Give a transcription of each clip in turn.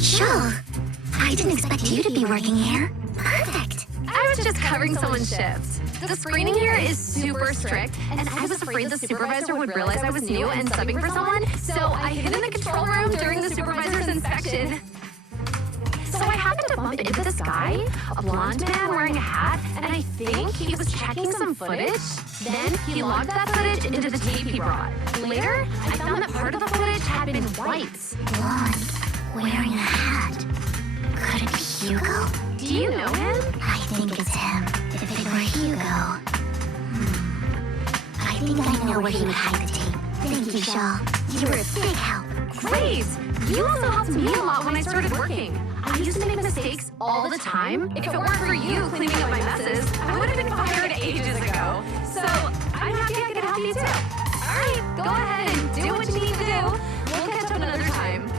Sure. I didn't expect you to be working here. Perfect. I was just covering someone's shift. The screening here is super strict, and I was afraid the supervisor would realize I was new and subbing for someone, so I hid in the control room during the supervisor's inspection. So I happened to bump into this guy, a blonde man wearing a hat, and I think he was checking some footage. Then he logged that footage into the tape he brought. Later, I found that part of the footage had been wiped. Blonde, wearing a hat. Could it be Hugo? Do you know him? I think it's him. If it were Hugo. I think I know where he would hide the tape. Thank you, Shaw. You were a big help. Great! You also helped me a lot when I started working. I used to make mistakes all the time. If it weren't for you cleaning up my messes, I would have been fired ages ago. So I'm happy I could help you too. All right, go ahead and do what you need to do. We'll catch up another time.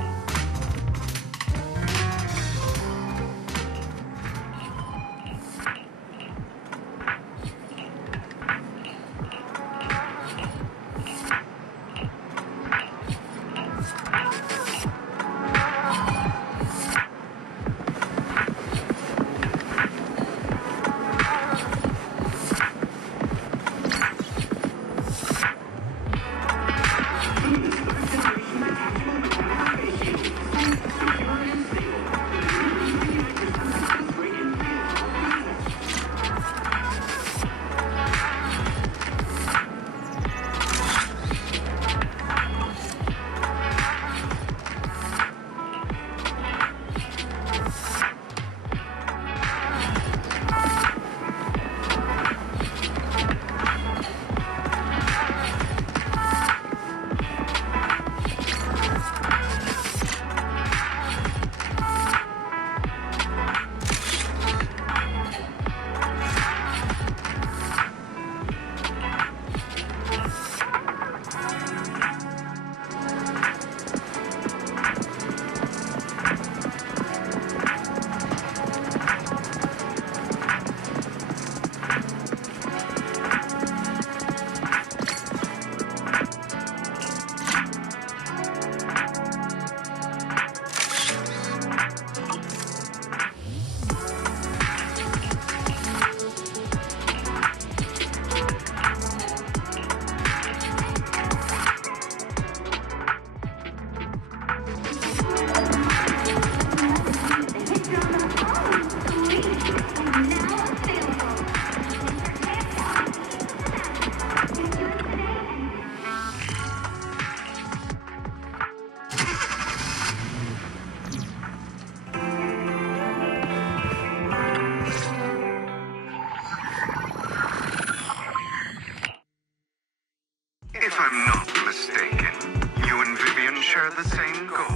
If I'm not mistaken, you and Vivian share the same goal.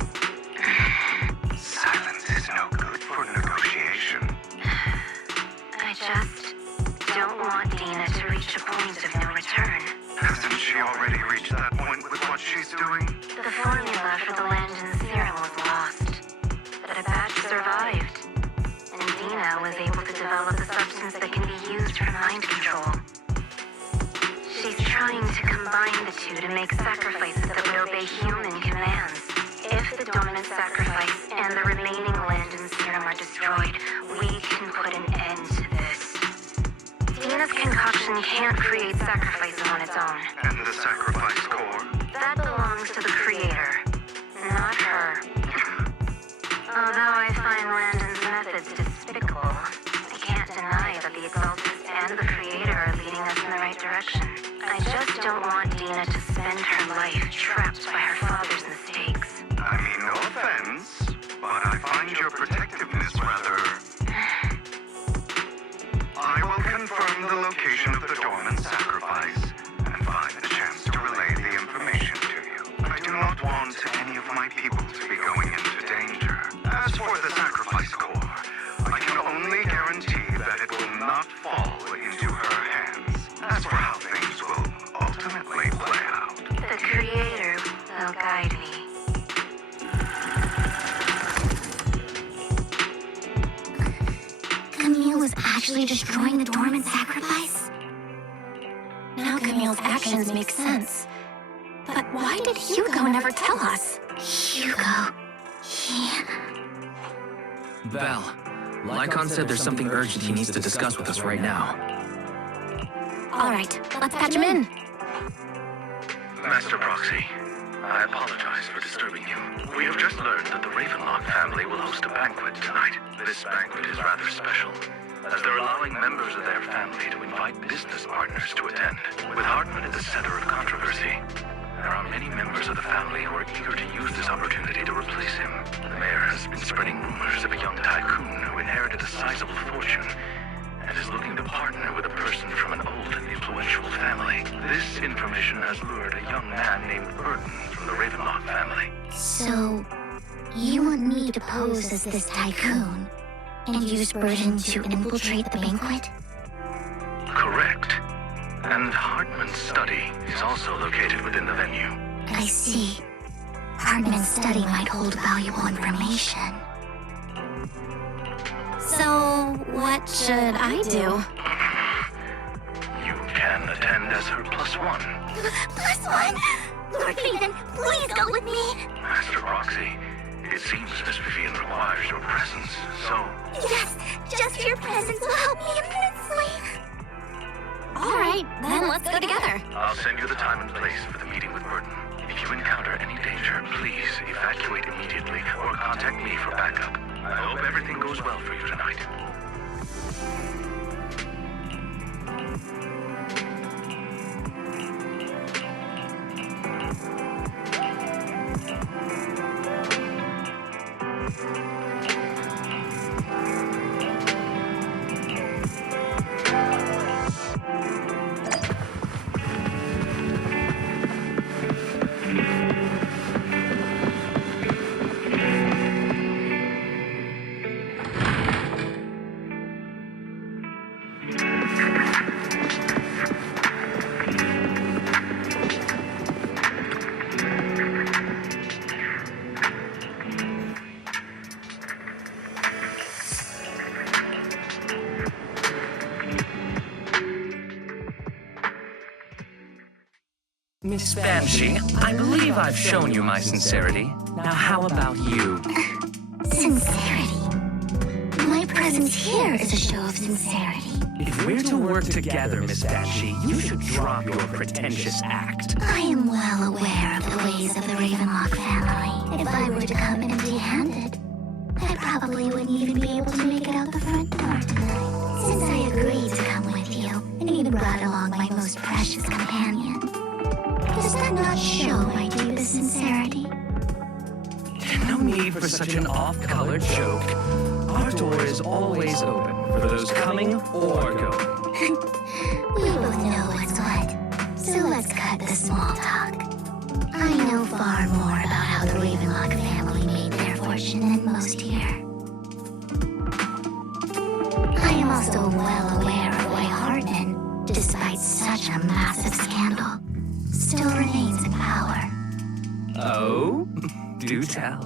Silence is no good for negotiation. I just don't want Dina to reach a point of no return. Hasn't she already reached that point with what she's doing? The formula for the Landon serum was lost, but a batch survived, and Dina was able to develop a substance that can be used for mind control. She's trying to combine the two to make sacrifices that would obey human commands. If the dormant sacrifice and the remaining Landon serum are destroyed, we can put an end to this. Dina's concoction can't create sacrifices on its own. And the sacrifice core? That belongs to the creator, not her. Although I find Landon's methods despicable, I can't deny that the Exaltus and the creator are leading us in the right direction. I just don't want Dina to spend her life trapped by her father's mistakes. I mean, no offense, but I find your protectiveness rather... I will confirm the location of the dormant sacrifice and find the chance to relay the information to you. I do not want any of my people to be going into danger. As for the sacrifice core, I can only guarantee that it will not fall into her hands. As for how things will ultimately play out, The creator will guide me. Camille was actually destroying the dormant sacrifice? Now Camille's actions make sense. But why did Hugo never tell us? Hugo. He... Val, Lycon said there's something urgent he needs to discuss with us right now. All right, let's patch him in. Master Proxy, I apologize for disturbing you. We have just learned that the Ravenlock family will host a banquet tonight. This banquet is rather special, as they're allowing members of their family to invite business partners to attend. With Hartman at the center of controversy, there are many members of the family who are eager to use this opportunity to replace him. The mayor has been spreading rumors of a young tycoon who inherited a sizable fortune and is looking to partner with a person from an old and influential family. This information has lured a young man named Burton from the Ravenlock family. So, you want me to pose as this tycoon and use Burton to infiltrate the banquet? Correct. And Hartman's study is also located within the venue. I see. Hartman's study might hold valuable information. So, what should I do? You can attend as her +1. +1? Lord Raven, please go with me! Master Roxy, it seems Miss Vivian requires your presence, so... Yes, just your presence will help me immensely. All right, then let's go together. I'll send you the time and place for the meeting with Burton. If you encounter any danger, please evacuate immediately or contact me for backup. I hope everything goes well for you tonight. Miss Banshee, I believe I've shown you my sincerity. Now how about you? Sincerity. My presence here is a show of sincerity. If we're to work together, Miss Banshee, you should drop your pretentious act. I am well aware of the ways of the Ravenlock family. If I were to come empty-handed, I probably wouldn't even be able to make it out the front door tonight. Since I agreed to come with you, and even brought along my most precious companion, does that not show my deepest sincerity? No need for such an off-colored joke. Our door is always open for those coming or going. We both know what's what, so let's cut the small talk. I know far more about how the Ravenlock family made their fortune than most here. I am also well aware of why Hartman, despite such a massive scandal, still remains in power. Oh? Do tell.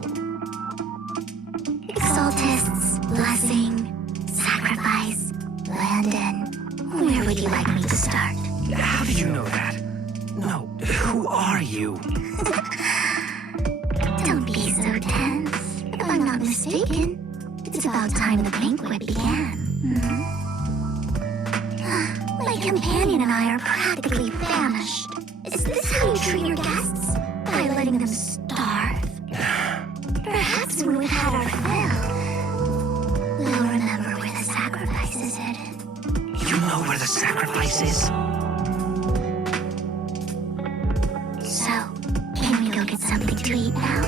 Exaltists, blessing, sacrifice, Landon. Where would you like me to start? How did you know that? No, who are you? Don't be so tense. If I'm not mistaken, it's about time the banquet began. My companion and I are practically famished. Is this how you treat your guests? By letting them starve? Perhaps when we've had our fill, we'll remember where the sacrifice is hidden. You know where the sacrifice is? So, can we go get something to eat now?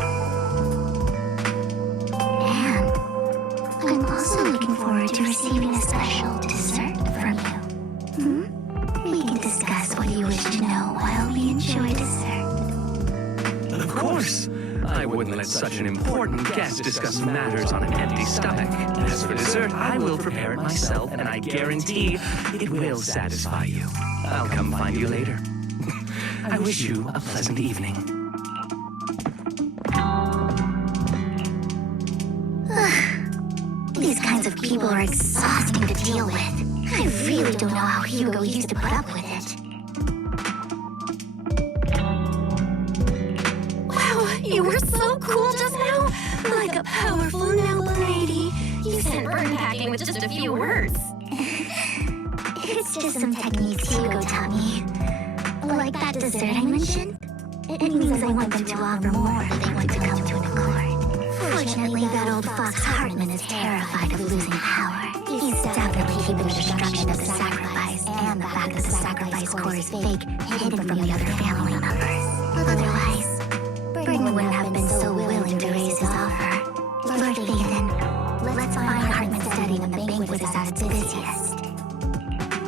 And I'm also looking forward to receiving a special dessert from you. We can discuss what you wish to know while we enjoy dessert. Of course. I wouldn't let such an important guest discuss matters on an empty stomach. As for dessert, I will prepare it myself, and I guarantee it will satisfy you. I'll come find you later. I wish you a pleasant evening. These kinds of people are exhausting to deal with. I really don't know how Hugo used to put up with it. You were so cool just now. Like a powerful noble lady. You sent burn packing with just a few words. It's just some techniques Hugo taught me. Like that dessert I mentioned. It means I want them to offer more if they want to come to an accord. Fortunately, that old fox Hartman is terrified of losing power. He's definitely keeping the destruction of the sacrifice and the fact that the sacrifice core is fake hidden from the other family members. Otherwise, Brigman wouldn't have been so willing to raise his offer. Lord Ethan, let's find Hartman studying in the banquet is at its busiest.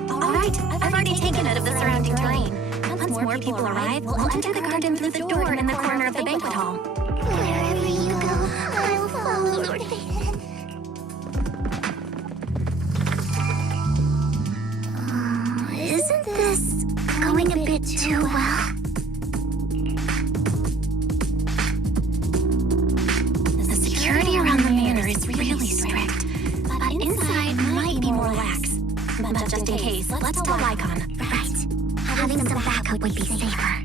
All right, I've already taken note of the surrounding terrain. Once more people arrive, we'll enter the garden through the door in the corner of the banquet hall. Wherever you go, I'll follow, Lord Ethan. Isn't this going a bit too well? The security around the manor is really strict, but inside might be more lax. But just in case, let's tell Lycon. Right. Having some backup would be safer.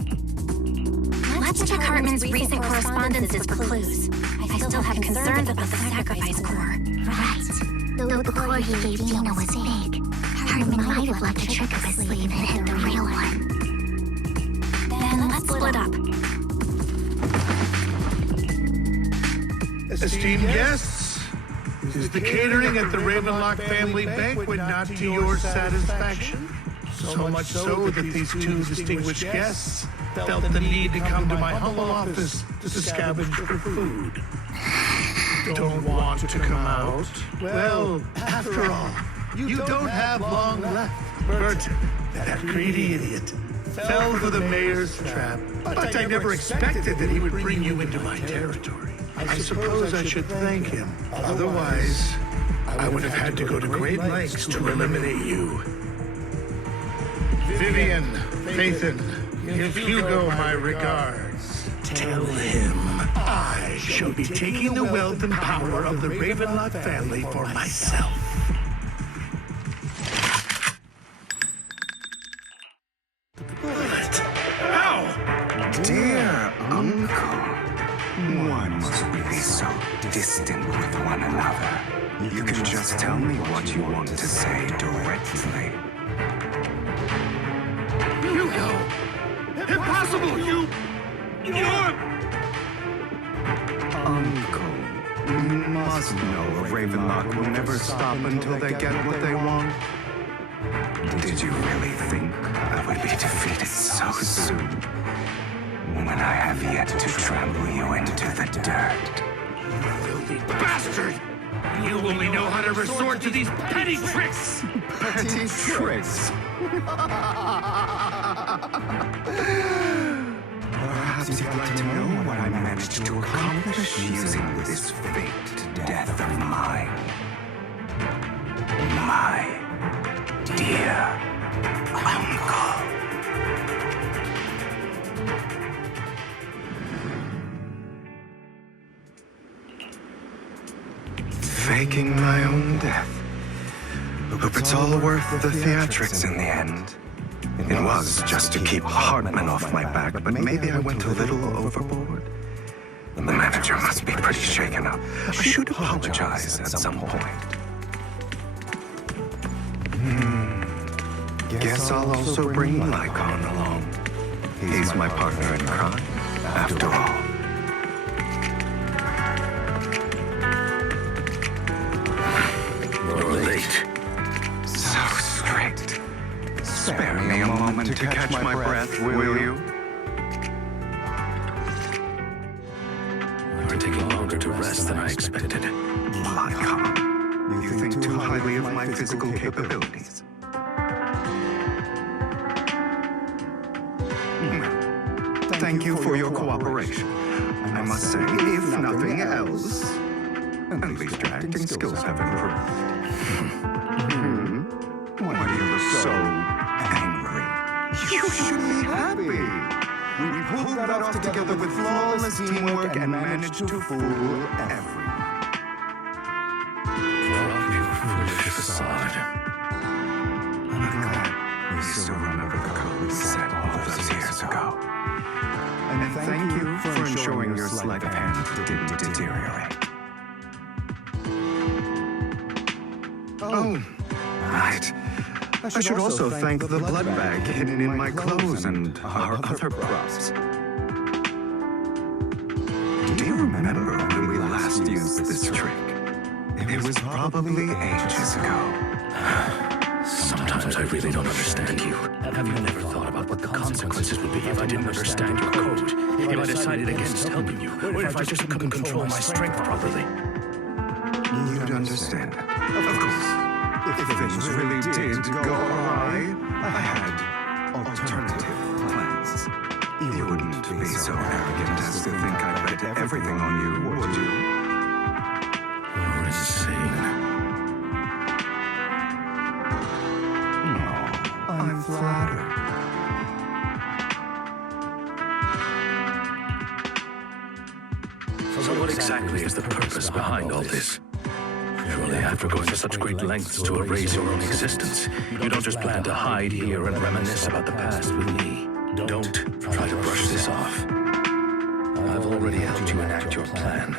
Let's check Hartman's recent correspondences for clues. I still have concerns about the sacrifice core. Right. Though the core he gave Dina was fake, Hartman might have left a trick up his sleeve and hid the real one. Then let's split up. Esteemed guests, is the catering at the Ravenlock family banquet not to your satisfaction? So much so that these two distinguished guests felt the need to come to my humble office to scavenge for food. Don't want to come out? Well, after all, you don't have long left. Burton, that greedy idiot, fell for the mayor's trap. But I never expected that he would bring you into my territory. I suppose I should thank him. Otherwise, I would have had to go to great lengths to eliminate you. Vivian, Phaethon, give Hugo my regards. Tell him I shall be taking the wealth and power of the Ravenlock family for myself. What? Ow! Dear Uncle, why must we be so distant with one another? You can just tell me what you want to say directly. Hugo! Impossible! You're... Uncle, you must know Ravenlock will never stop until they get what they want. Did you really think I would be defeated so soon? When I have yet to trample you into the dirt. Filthy bastard! You only know how to resort to these petty tricks! Petty tricks? Perhaps you'd like to know what I managed to accomplish using this faked death of mine. My dear Uncle. Faking my own death. Hope it's all worth the theatrics in the end. It was just to keep Hartman off my back, but maybe I went a little overboard. The manager must be pretty shaken up. I should apologize at some point. Guess I'll also bring Lycon along. He's my partner in crime, after all. You're late. So strict. Spare me a moment to catch my breath, will you? You're taking longer to rest than I expected. Lycon, you think too highly of my physical capabilities. Thank you for your cooperation. I must say, if nothing else, at least your acting skills have improved. Why do you look so angry? You should be happy. We pulled that off together with flawless teamwork and managed to fool everyone. I'm glad you still remember the code we set all those years ago. And thank you for ensuring your select deteriorate. Oh, right. I should also thank the blood bag hidden in my clothes and our other props. Do you remember when we last used this trick? It was probably ages ago. Sometimes I really don't understand you. Have you never thought about what the consequences would be if I didn't understand your code? If I decided against helping you? Or if I just couldn't control my strength properly? You'd understand it. Of course. If things really did go awry, I had alternative plans. You wouldn't be so arrogant as to think I'd bet everything on you, would you? You're insane. No, I'm flattered. So what exactly is the purpose behind all this? Surely after going to such great lengths to erase your own existence, you don't just plan to hide here and reminisce about the past with me. Don't try to brush this off. I've already helped you enact your plan.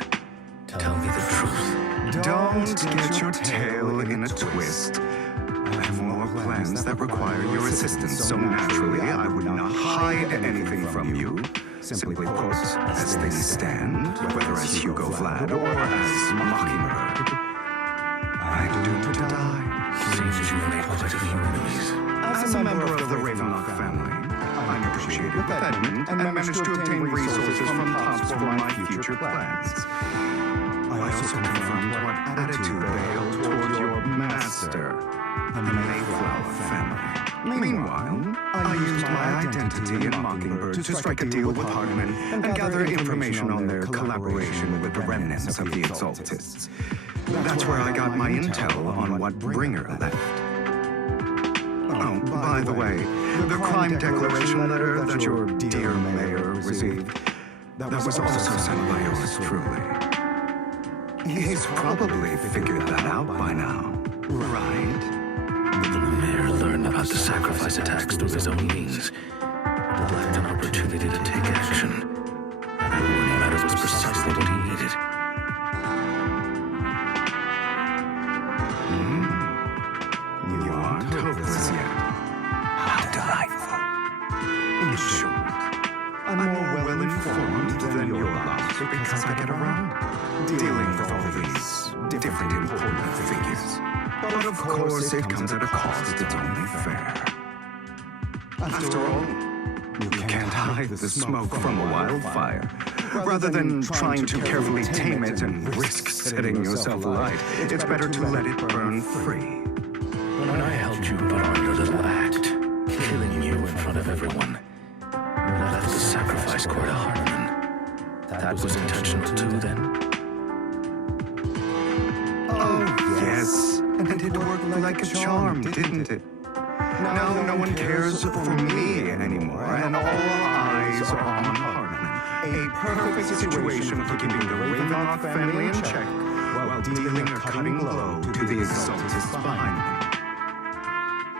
Tell me the truth. Don't get your tail in a twist. I have more plans that require your assistance, so naturally I would not hide anything from you. Simply put, as things stand, whether as Hugo Vlad or as Mockingbird, I doomed to die. Seems you've made quite a few enemies. As a member of the Ravenlock family, I negotiated with Edmund and managed to obtain resources from Pops for my future plans. I also confirmed what attitude they held toward your master, the Mayflower family. Meanwhile, I used my identity in Mockingbird to strike a deal with Hartman and gather information on their collaboration with the remnants of the Exaltists. That's where I got my intel on what Bringer left. Oh, by the way, the crime declaration letter that your dear mayor received, that was also sent by yours truly. He's probably figured that out by now, right? The mayor learned about the sacrifice attacks through his own means, but lacked an opportunity to take action. And that warning letter was precisely what he needed. You aren't hopeless yet. How delightful. In short, I'm more well-informed than your lot because I get around dealing with all these different important figures. But of course, it comes at a cost. It's only fair. After all, you can't hide the smoke from a wildfire. Rather than trying to carefully tame it and risk setting yourself alight, it's better to let it burn free. When I helped you put on your little act, killing you in front of everyone, you left the sacrifice core to Hartman. That was intentional too, then? Oh, yes. And it worked like a charm, didn't it? Now no one cares for me anymore, and all eyes are on Hartman. A perfect situation for keeping the Ravenlock family in check while dealing a cutting blow to the Exaltists behind them.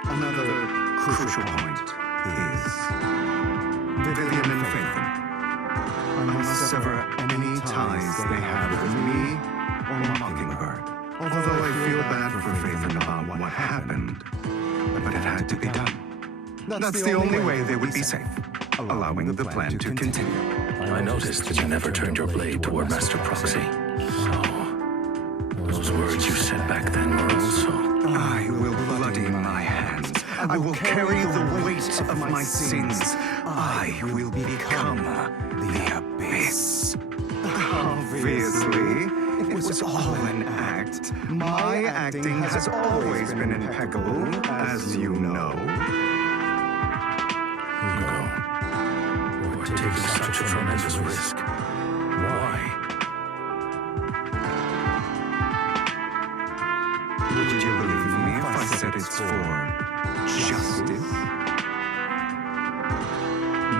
Another crucial point is Vivian and Phaethon. I must sever any ties they have with me or Mockingbird. Although I feel bad for Phaethon about what happened, but it had to be done. That's the only way they would be safe, allowing the plan to continue. I noticed that you never turned your blade toward Master Proxy. So, those words you said back then were also... I will bloody my hands. I will carry the weight of my sins. I will become the Abyss. Obviously, it was all an act. My acting has always been impeccable, as you know. Hugo, you are taking such a tremendous risk. Why? Would you believe me if I said it's for justice?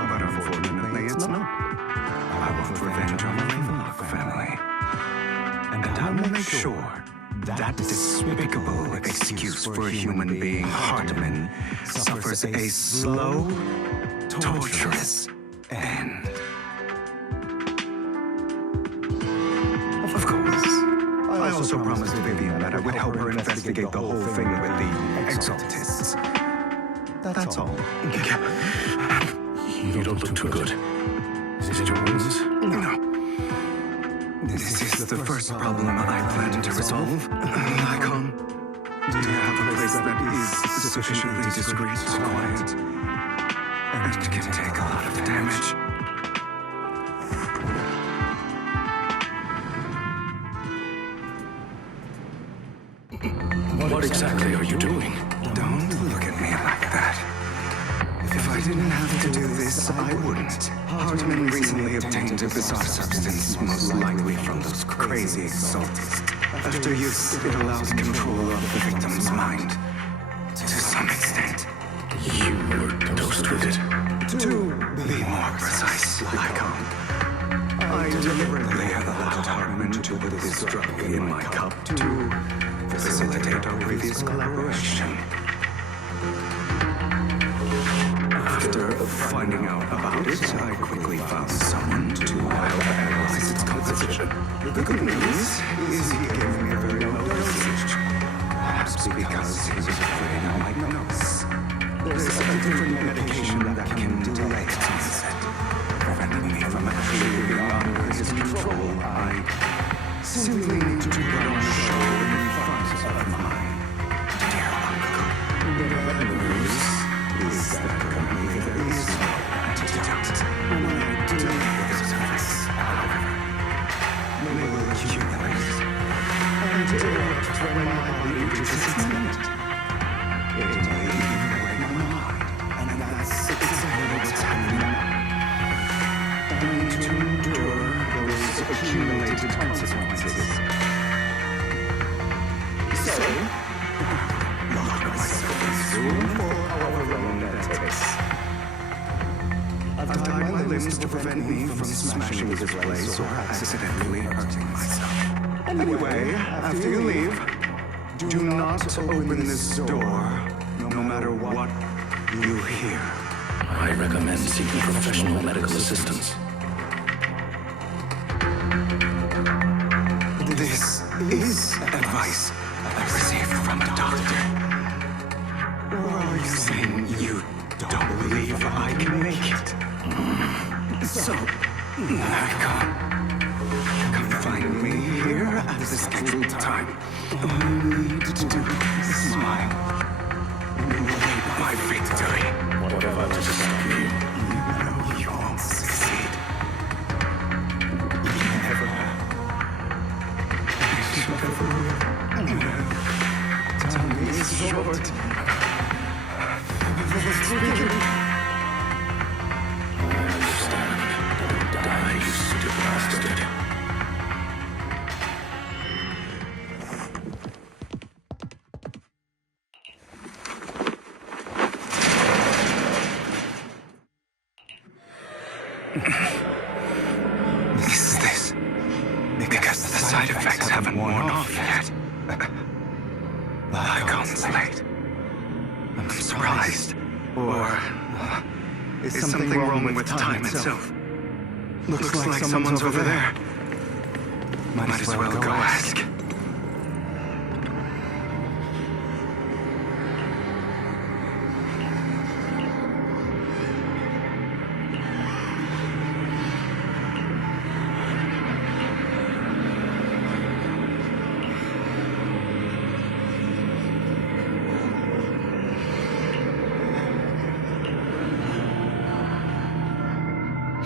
But unfortunately, it's not. I want revenge on the Ravenlock family. And I will make sure that despicable excuse for a human being, Hartman, suffers a slow, torturous end. also promised Vivian that I would help her investigate the whole thing with the Exaltists. That's all. You don't look too good. Is it your wounds? No. This is the first problem I plan to resolve. Lycon, do you have a place that is sufficiently discreet, quiet, and can take a lot of damage? What exactly are you doing? Don't look at me like that. If I didn't have to do this, I wouldn't. Hartman recently obtained a bizarre substance, most likely from those crazy Exaltists. After use, it allows control of the victim's mind. To some extent. You were dosed with it. To be more precise, Lycon, I deliberately allowed Hartman to put this drug in my cup to facilitate our previous collaboration. After finding out about it, I quickly found someone to help analyze its composition. The good news is he gave me a very low dosage. Perhaps because he was afraid I might notice. There's a different medication that can delay its onset, preventing me from actually being under his control. I simply need to put on a show in front of my dear uncle. The bad news is that currently there is no antidote. When I deal with its effects, however, they will accumulate until when my body reaches its limit. It may even break my mind, and that's exactly what's happening now. I need to endure those accumulated consequences. So, lock myself in this room for however long that takes. I've tied my limbs to prevent me from smashing this place or accidentally hurting myself. Anyway, after you leave, do not open this door, no matter what you hear. I recommend seeking professional medical assistance. This is advice I received from a doctor. Or are you saying you don't believe I can make it? So, Lycon, come find me here at the scheduled time. All you need to do is smile and await my victory. What have I to stop you? You know you won't succeed. You never have. And you never will. Time is short. Let's begin. I understand. Die, you stupid bastard. This. Because the side effects haven't worn off yet. Lycon's late. I'm surprised. Or is something wrong with time itself? Looks like someone's over there. Might as well go ask.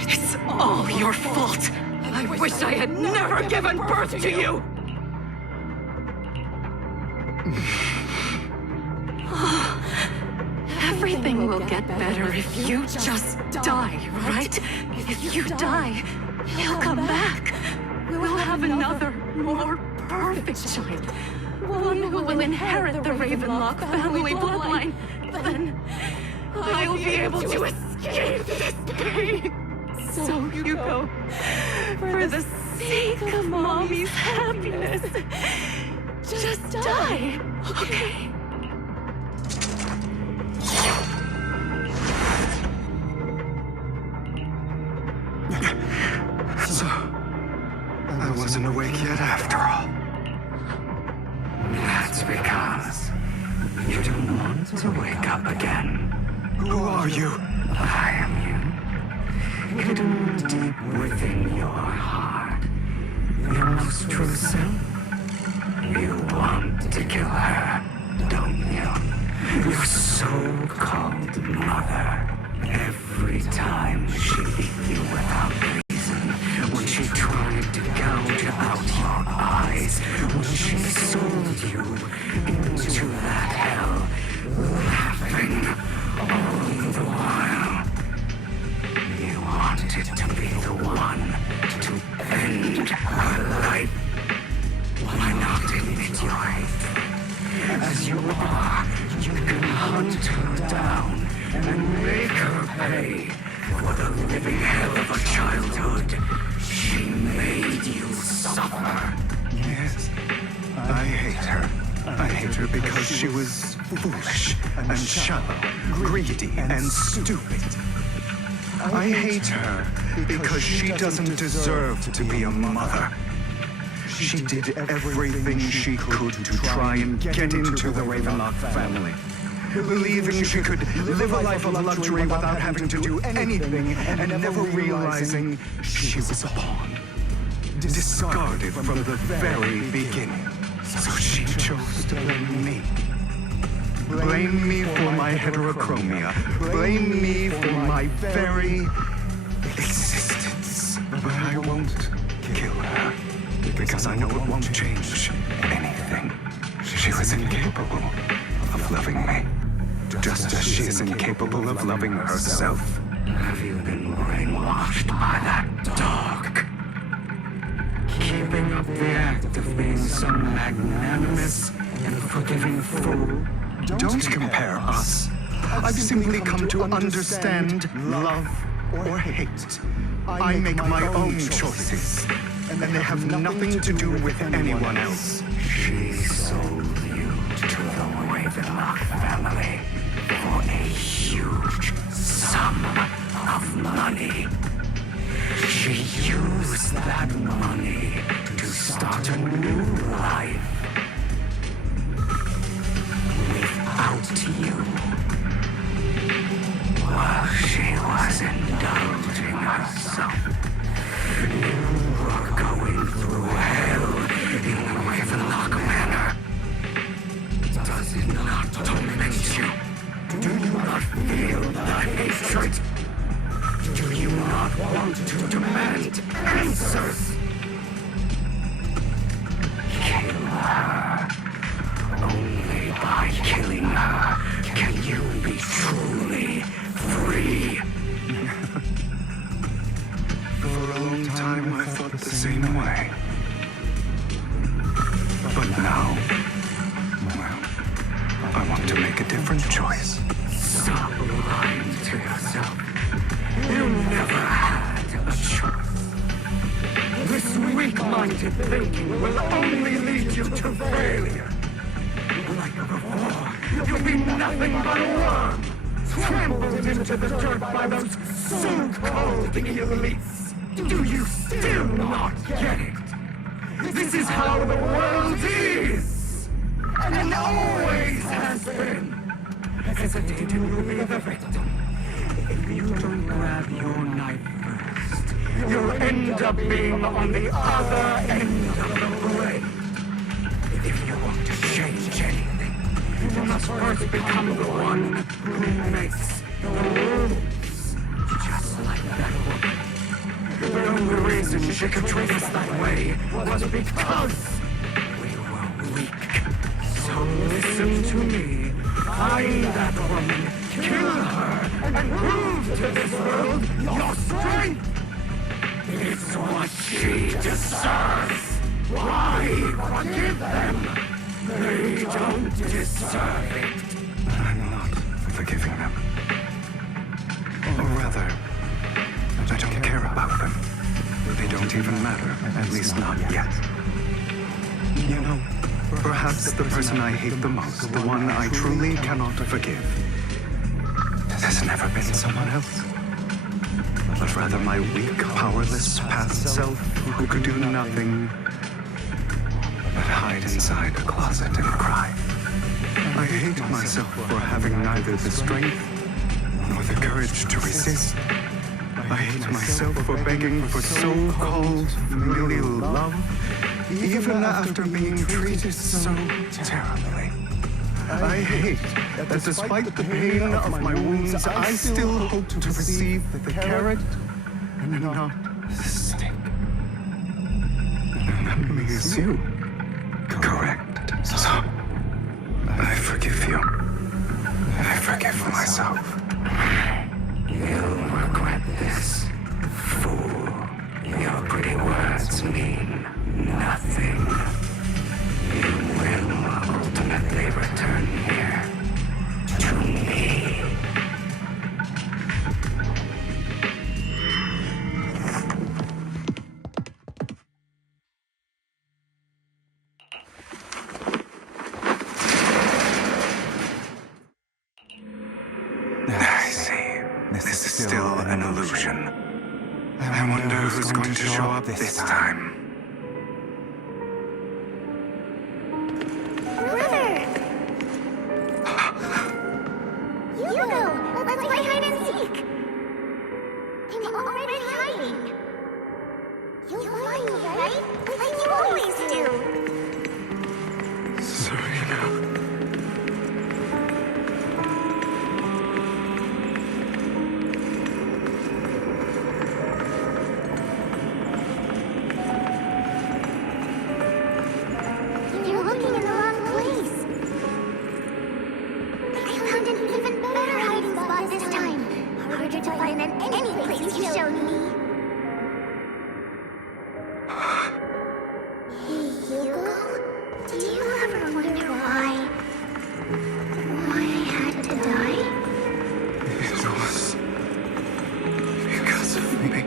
It's all your fault. I wish I had never given birth to you. Everything will get better if you just die, right? If you die, he'll come back. We'll have another, more perfect child. One who will inherit the Ravenlock family bloodline. Then I'll be able to escape this pain. So, Hugo, for the sake of Mommy's happiness, just die, okay? So, I wasn't awake yet after all. That's because you don't want to wake up again. Who are you? I am you. Hidden deep within your heart. Your most true self. You want to kill her, don't you? Your so-called mother. Every time she beat you without reason, when she tried to gouge out your eyes, when she sold you into that hell, laughing all the while. You wanted to be the one to end her life. Why not admit your hate? As you are, you can hunt her down and make her pay for the living hell of a childhood. She made you suffer. Yes, I hate her. I hate her because she was foolish and shallow, greedy and stupid. I hate her because she doesn't deserve to be a mother. She did everything she could to try and get into the Ravenlock family, believing she could live a life of luxury without having to do anything, and never realizing she was a pawn, discarded from the very beginning. So she chose to blame me. Blame me for my heterochromia. Blame me for my very existence. But I won't kill her, because I know it won't change anything. She was incapable of loving me, just as she is incapable of loving herself. Have you been brainwashed by that dog? Keeping up the act of being some magnanimous and forgiving fool? Don't compare us. I've simply come to understand love or hate. I make my own choices, and they have nothing to do with anyone else. She sold you to the Ravenlock family for a huge sum of money. She used that money to start a new life without you. While she was indulging herself, you were going through hell in the Ravenlock Manor. Does it not torment you? Do you not feel the hatred? Do you not want to demand answers? Kill her. Only by killing her can you be truly free. For a long time I thought the same way. But now, well, I want to make a different choice. Stop lying to yourself. You never had a choice. This weak-minded thinking will only lead you to failure. Like before, you'll be nothing but a worm, trampled into the dirt by those so-called elites. Do you still not get it? This is how the world is, and always has been. Hesitating will be the victim. If you don't grab your knife first, you'll end up being on the other end of the blade. If you want to change anything, you must first become the one who makes the rules. Just like that woman. The only reason she could treat us that way was because we were weak. So listen to me. Find that woman, kill her, and prove to this world your strength. It's what she deserves. Why forgive them? They don't deserve it. I'm not forgiving them. Or rather, I don't care about them. They don't even matter, at least not yet. You know, perhaps the person I hate the most, the one I truly cannot forgive, has never been someone else, but rather my weak, powerless past self who could do nothing but hide inside a closet and cry. I hate myself for having neither the strength nor the courage to resist. I hate myself for begging for so-called familial love, even after being treated so terribly. I hate that despite the pain of my wounds, I still hope to receive the carrot and not the stick. And that means you. Correct. So, I forgive you. I forgive myself. You'll regret this, fool. Your pretty words mean nothing. You will ultimately return here to me. I see. This is still an illusion. I wonder who's going to show up this time. Brother! Hugo! Let's play hide and seek! I'm already hiding. You'll find me, right? Like you always do. Serena. You're looking in the wrong place. I found an even better hiding spot this time. Harder to find than any place you showed me. Hey, Hugo. Do you ever wonder why I had to die? It was because of me.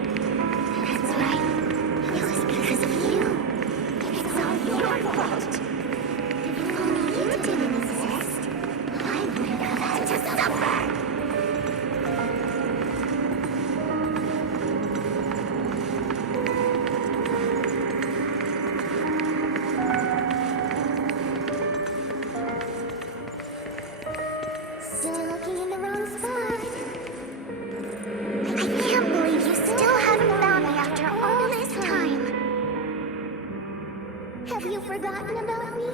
That's right. It was because of you. It's all your fault. If only you didn't exist, I wouldn't have had to suffer. Still looking in the wrong spot. I can't believe you still haven't found me after all this time. Have you forgotten about me?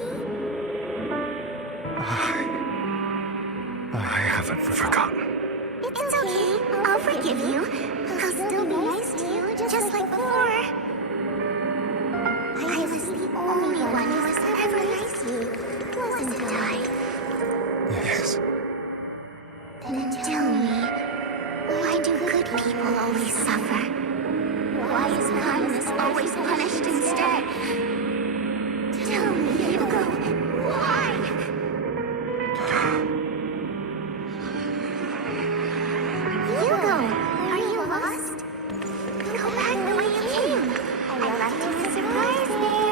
I haven't forgotten. It's okay. I'll forgive you. I'll still be nice to you, just like before. I was the only one who was ever nice to you, wasn't I? Yes. Then tell me, why do good people always suffer? Why is kindness always punished instead? Tell me, Hugo, why? Hugo, are you lost? Go back the way you came. I left you a surprise there.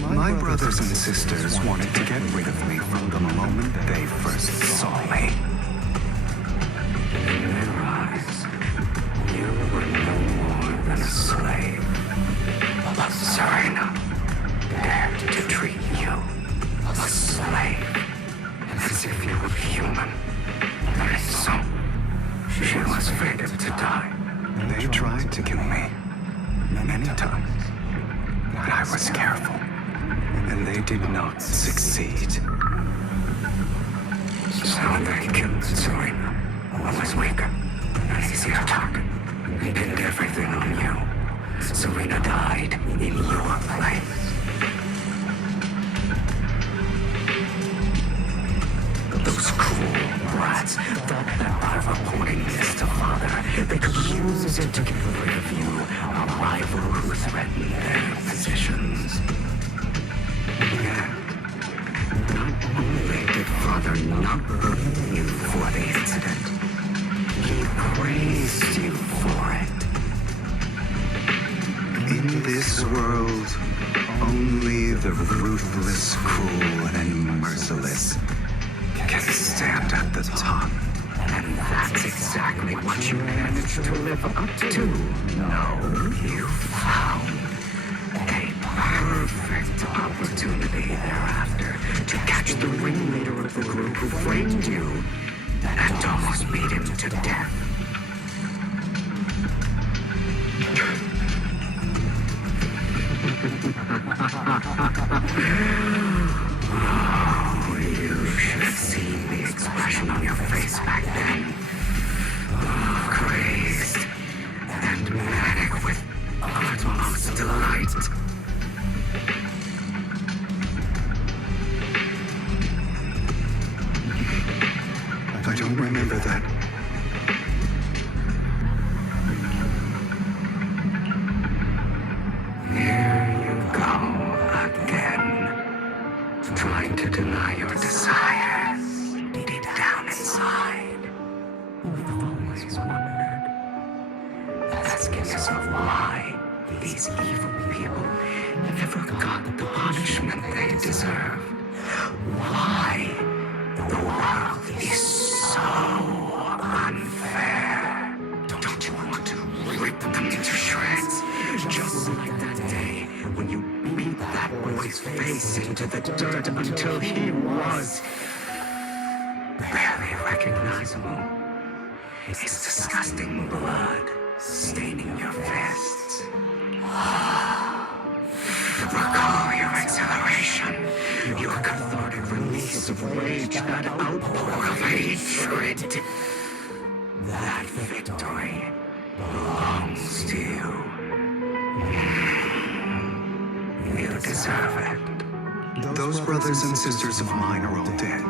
My brothers and sisters wanted to get rid of me from the moment they first saw me. In their eyes, you were no more than a slave. But Serena dared to treat you, a slave, as if you were human. And so, she was fated to die. They tried to kill me many times, but I was careful, and they did not succeed. So they killed Serena, who was weaker, an easier target. They pinned everything on you. Serena died in your place. Those cruel brats thought that by reporting this to Father, they could use it to get rid of you, a rival who threatened their positions. Yet, not only did Father not blame you for the incident, he praised you for it. In this world, only the ruthless, cruel, and merciless can stand at the top. And that's exactly what you managed to live up to. No, you found a perfect opportunity thereafter to catch the ringleader of the group who framed you and almost beat him to death. Oh, you should have seen the expression on your face back then. Oh, crazed and manic with utmost delight. I don't remember that. Here you go again, trying to deny your desires deep down inside. I've always wondered, ask yourself why these evil people never got the punishment they deserve. Why the world is so unfair. Don't you want to rip them to shreds? Just like that day when you beat that boy's face into the dirt until he was barely recognizable. His disgusting blood staining your fists. Recall your exhilaration, your cathartic release of rage, that outpour of hatred. That victory belongs to you. You deserve it. Those brothers and sisters of mine are all dead.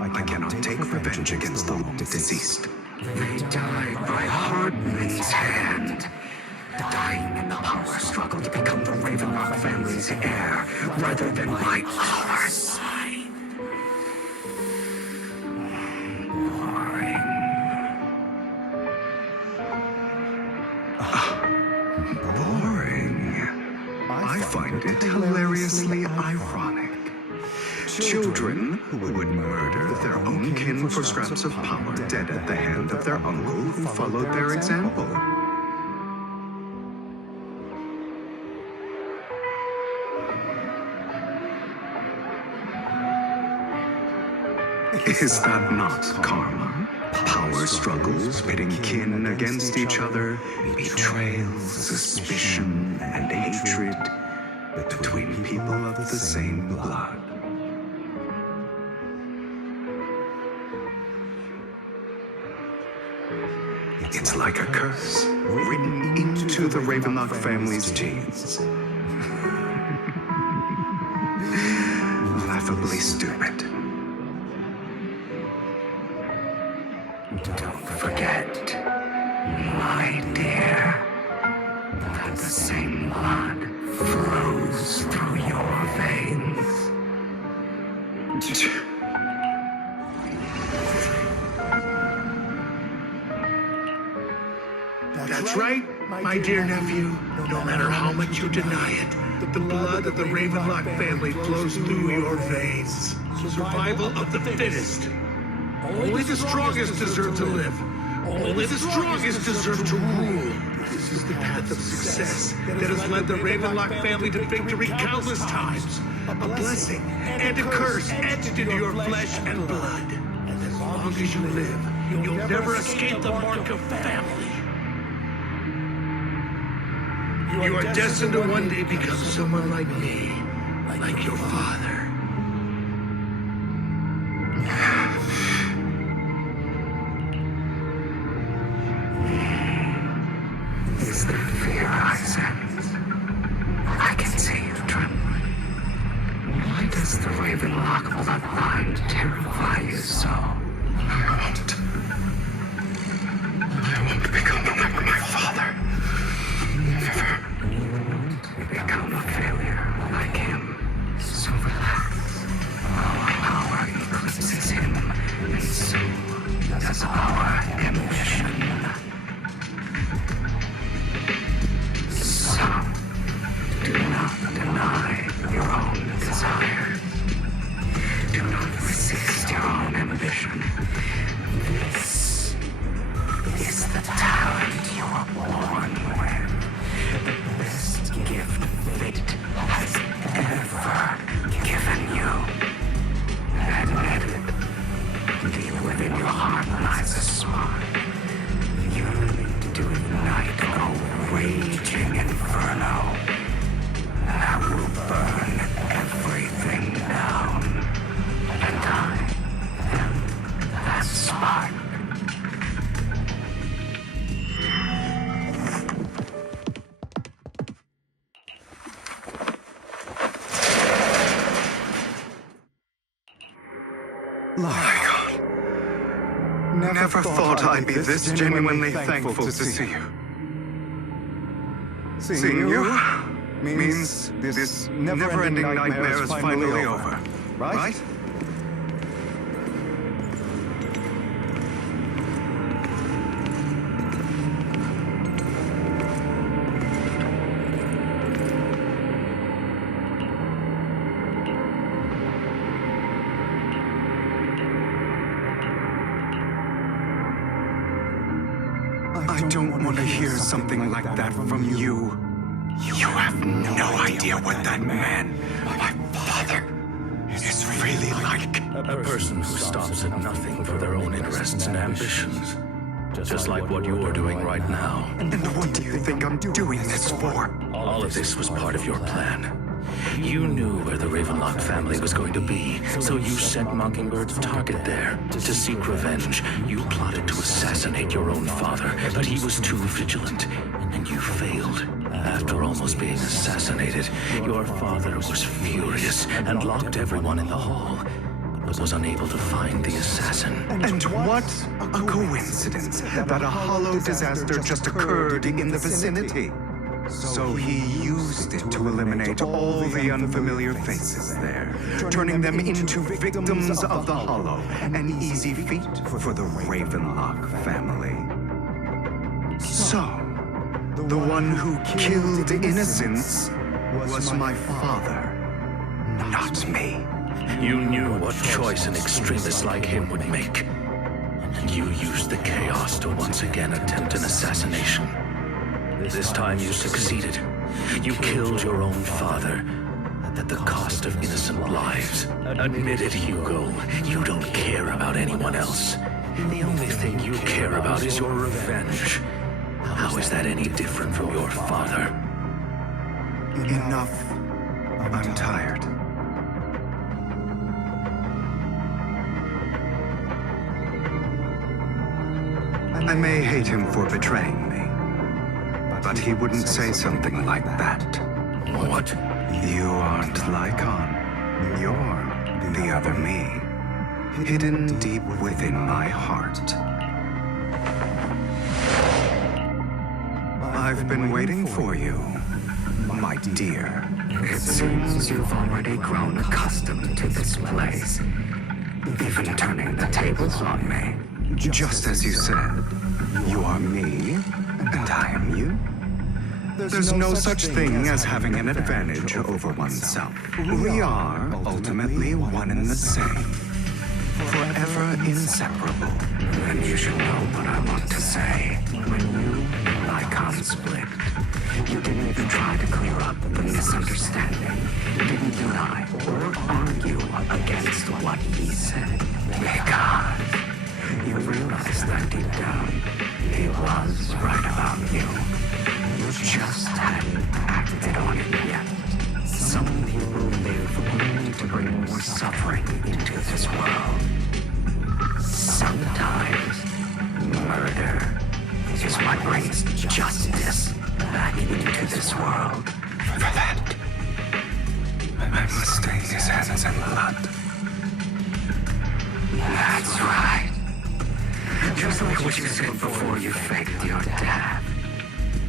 I cannot take revenge against the long deceased. They died by Hardman's hand. Dying in the power struggle to become the Ravenlock family's heir, rather than by our side. Boring. Boring. I find it hilariously ironic. Children who would murder their own kin for scraps of power, dead at the hand of their uncle who followed their example. Is that not karma? Power struggles, pitting kin against each other, betrayal, suspicion, and hatred between people of the same blood. It's like a curse written into the Ravenlock family's genes. Laughably stupid. Don't forget, my dear, that the same blood flows through your veins. That's right. My dear nephew, no matter how much you deny it, the blood of the Ravenlock family flows through your veins. Survival of the fittest. Only the strongest deserve to live. Only the strongest deserve to rule. This is the path of success that has led the Ravenlock family to victory countless times. A blessing and a curse etched into your flesh and blood. And as long as you live, you'll never escape the mark of family. You are destined to one day become someone like me, like your father. Is the fear I sense? I can see you trembling. Why does the Ravenlock bloodline terrify you so? I won't become like my father. Never. Become a failure like him. So relax. Our power eclipses him, and so does our ambition. So, do not deny your own desire. Do not resist your own ambition. This is the talent you were born with. The best gift fate has ever given you. Admit it. Deep within your heart lies a spark. Yearning to ignite a raging inferno that will burn everything down. And I am that spark. Never thought I'd be this genuinely thankful to see you. Seeing you means this never-ending nightmare is finally over, right? I don't want to hear something like that from you. You have no idea what that man, my father, is really like. A person who stops at nothing for their own interests and ambitions. Just like what you're doing right now. And what do you think I'm doing this for? All of this was part of your plan. You knew where the Ravenlock family was going to be, so you sent Mockingbird's target there. To seek revenge, you plotted to assassinate your own father, but he was too vigilant, and you failed. After almost being assassinated, your father was furious and locked everyone in the hall, but was unable to find the assassin. And what a coincidence that a hollow disaster just occurred in the vicinity. So he used it to eliminate all the unfamiliar faces there, turning them into victims of the Hollow, an easy feat for the Ravenlock family. So, the one who killed innocents was my father, not me. You knew what choice an extremist like him would make, and you used the chaos to once again attempt an assassination. This time you succeeded. You killed your own father at the cost of innocent lives. Admit it, Hugo. You don't care about anyone else. The only thing you care about is your revenge. How is that any different from your father? Enough. I'm tired. I may hate him for betraying me, but he wouldn't say something like that. What? You aren't Lycon. You're the other me, hidden deep within my heart. I've been waiting for you, my dear. It seems you've already grown accustomed to this place, even turning the tables on me. Just as you said, you are me, and I am you. There's no such thing as having an advantage over oneself. We are ultimately one and the same. Forever inseparable. And you should know what I want to say. When you and Lycon split, you didn't even try to clear up the misunderstanding. You didn't deny or argue against what he said. Because you realized that deep down, he was right about you. You just hadn't acted on it yet. Some people live only to bring more suffering into this world. Sometimes, murder is what brings justice back into this world. For that, I must stain his hands in blood. That's right. Just like what you said before you faked your death.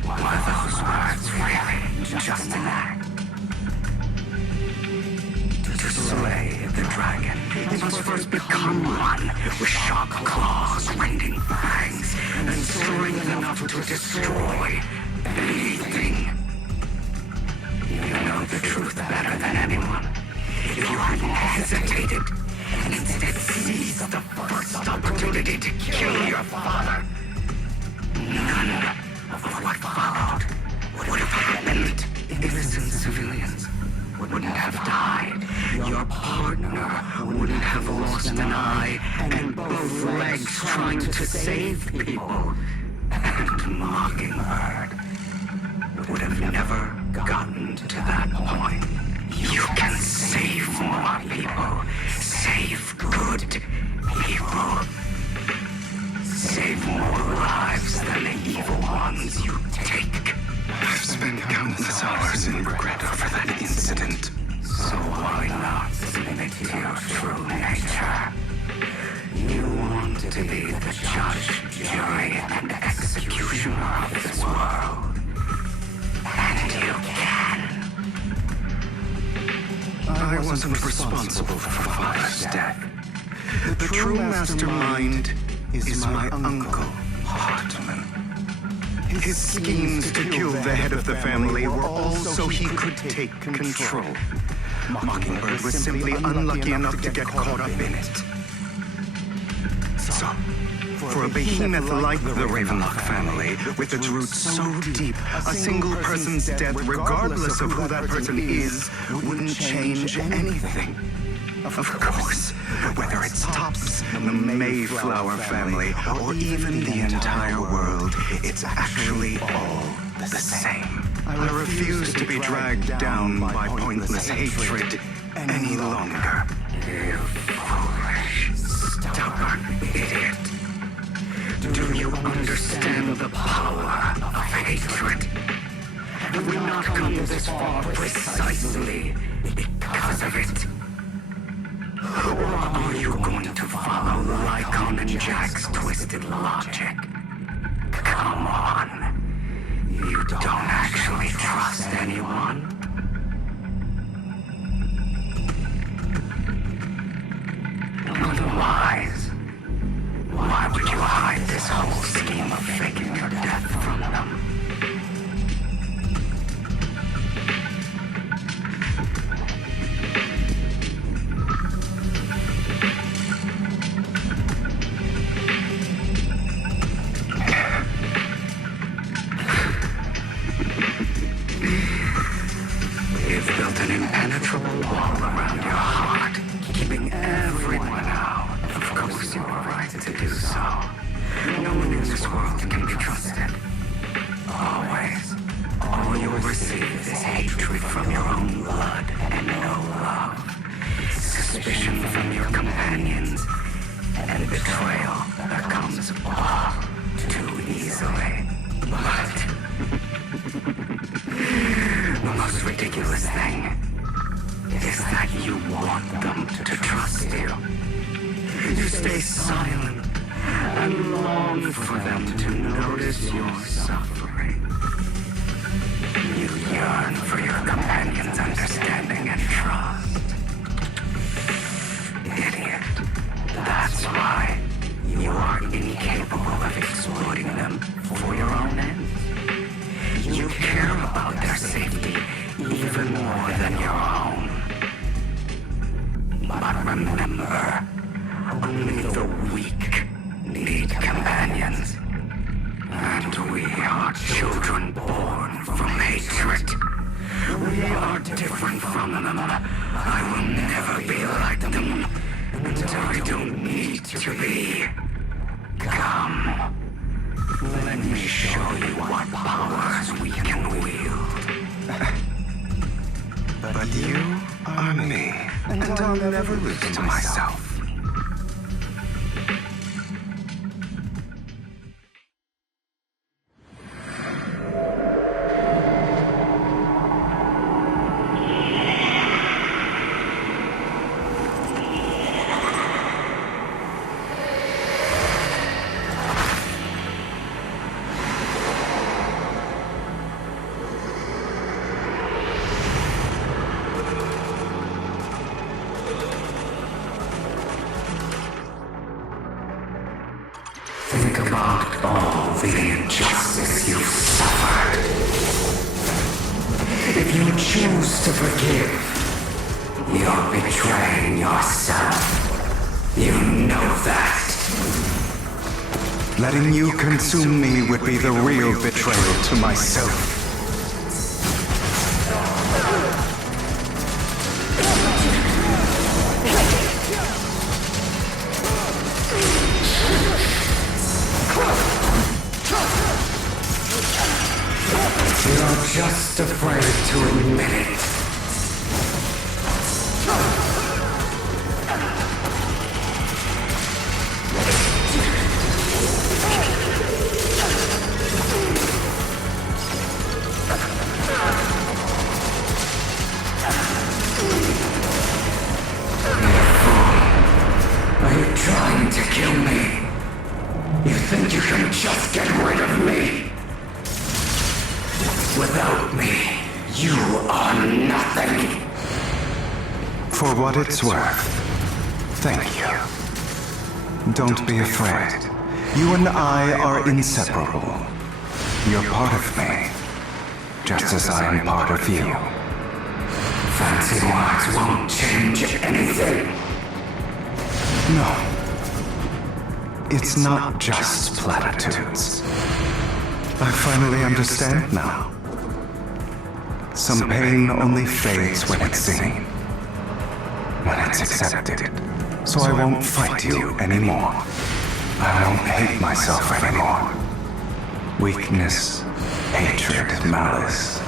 Were those words really just an act? To slay the dragon, he must first become one with sharp claws, rending fangs, and strength enough to destroy anything. You know the truth better than anyone. If you hadn't hesitated, and instead seized the first opportunity to kill your father, none of what followed would have happened. Innocent civilians wouldn't have died. Your partner wouldn't have lost an eye and both legs trying to save people. And Mockingbird would have never gotten to that point. You can save more people. Save good people. Save more lives than the evil ones you take. I've spent countless hours in regret over that incident. So why not submit to your true nature? You want to be the judge, jury, and executioner of this world. And you can. I wasn't responsible for Father's death. The true mastermind is my uncle, Hartman. His schemes to kill the head of the family were all so he could take control. Mockingbird was simply unlucky enough to get caught up in it. So, for a behemoth like the Ravenlock family, with its roots so deep, a single person's death, regardless of who that person is, wouldn't change anything. Of course, whether it's Topps, the Mayflower family, or even the entire world, it's actually all the same. I refuse to be dragged down by pointless hatred any longer. You foolish, stubborn idiot. Do you understand the power of hatred? Have we not come this far precisely because of it? Or are you going to follow Lycon and Jack's twisted logic? Come on. You don't actually trust anyone? Otherwise, why would you hide this whole scheme of faking your death from them? You've built an impenetrable wall around your heart, keeping everyone out. Of course you are right to do so. No one in this world can be trusted. Always. All you'll receive is hatred from your own blood and no love. Suspicion from your companions, and betrayal that comes all too easily. But the most ridiculous thing is that you want them to trust you. You stay silent and long for them to notice your suffering. You yearn for your companion's understanding and trust. Idiot. That's why you are incapable of exploiting them for your own ends. You care about their safety even more than your own. But remember, only the weak need companions. And we are children born from hatred. We are different from them. I will never be like them. And I don't need to be. Come. Let me show you what powers we can wield. But you are me, and I'll never lose to myself. Think about all the injustice you've suffered. If you choose to forgive, you're betraying yourself. You know that. Letting you consume me would be the real betrayal to myself. You're just afraid to admit it. Are you trying to kill me? You think you can just get rid of me? Without me, you are nothing. For what it's worth, thank you. Don't be afraid. You and I are inseparable. You're part of me, just as I am part of you. Fancy words won't change anything. No. It's not just platitudes. I finally understand now. Some pain only fades when it's seen, when it's accepted. So I won't fight you anymore. I won't hate myself anymore. Weakness, hatred, malice,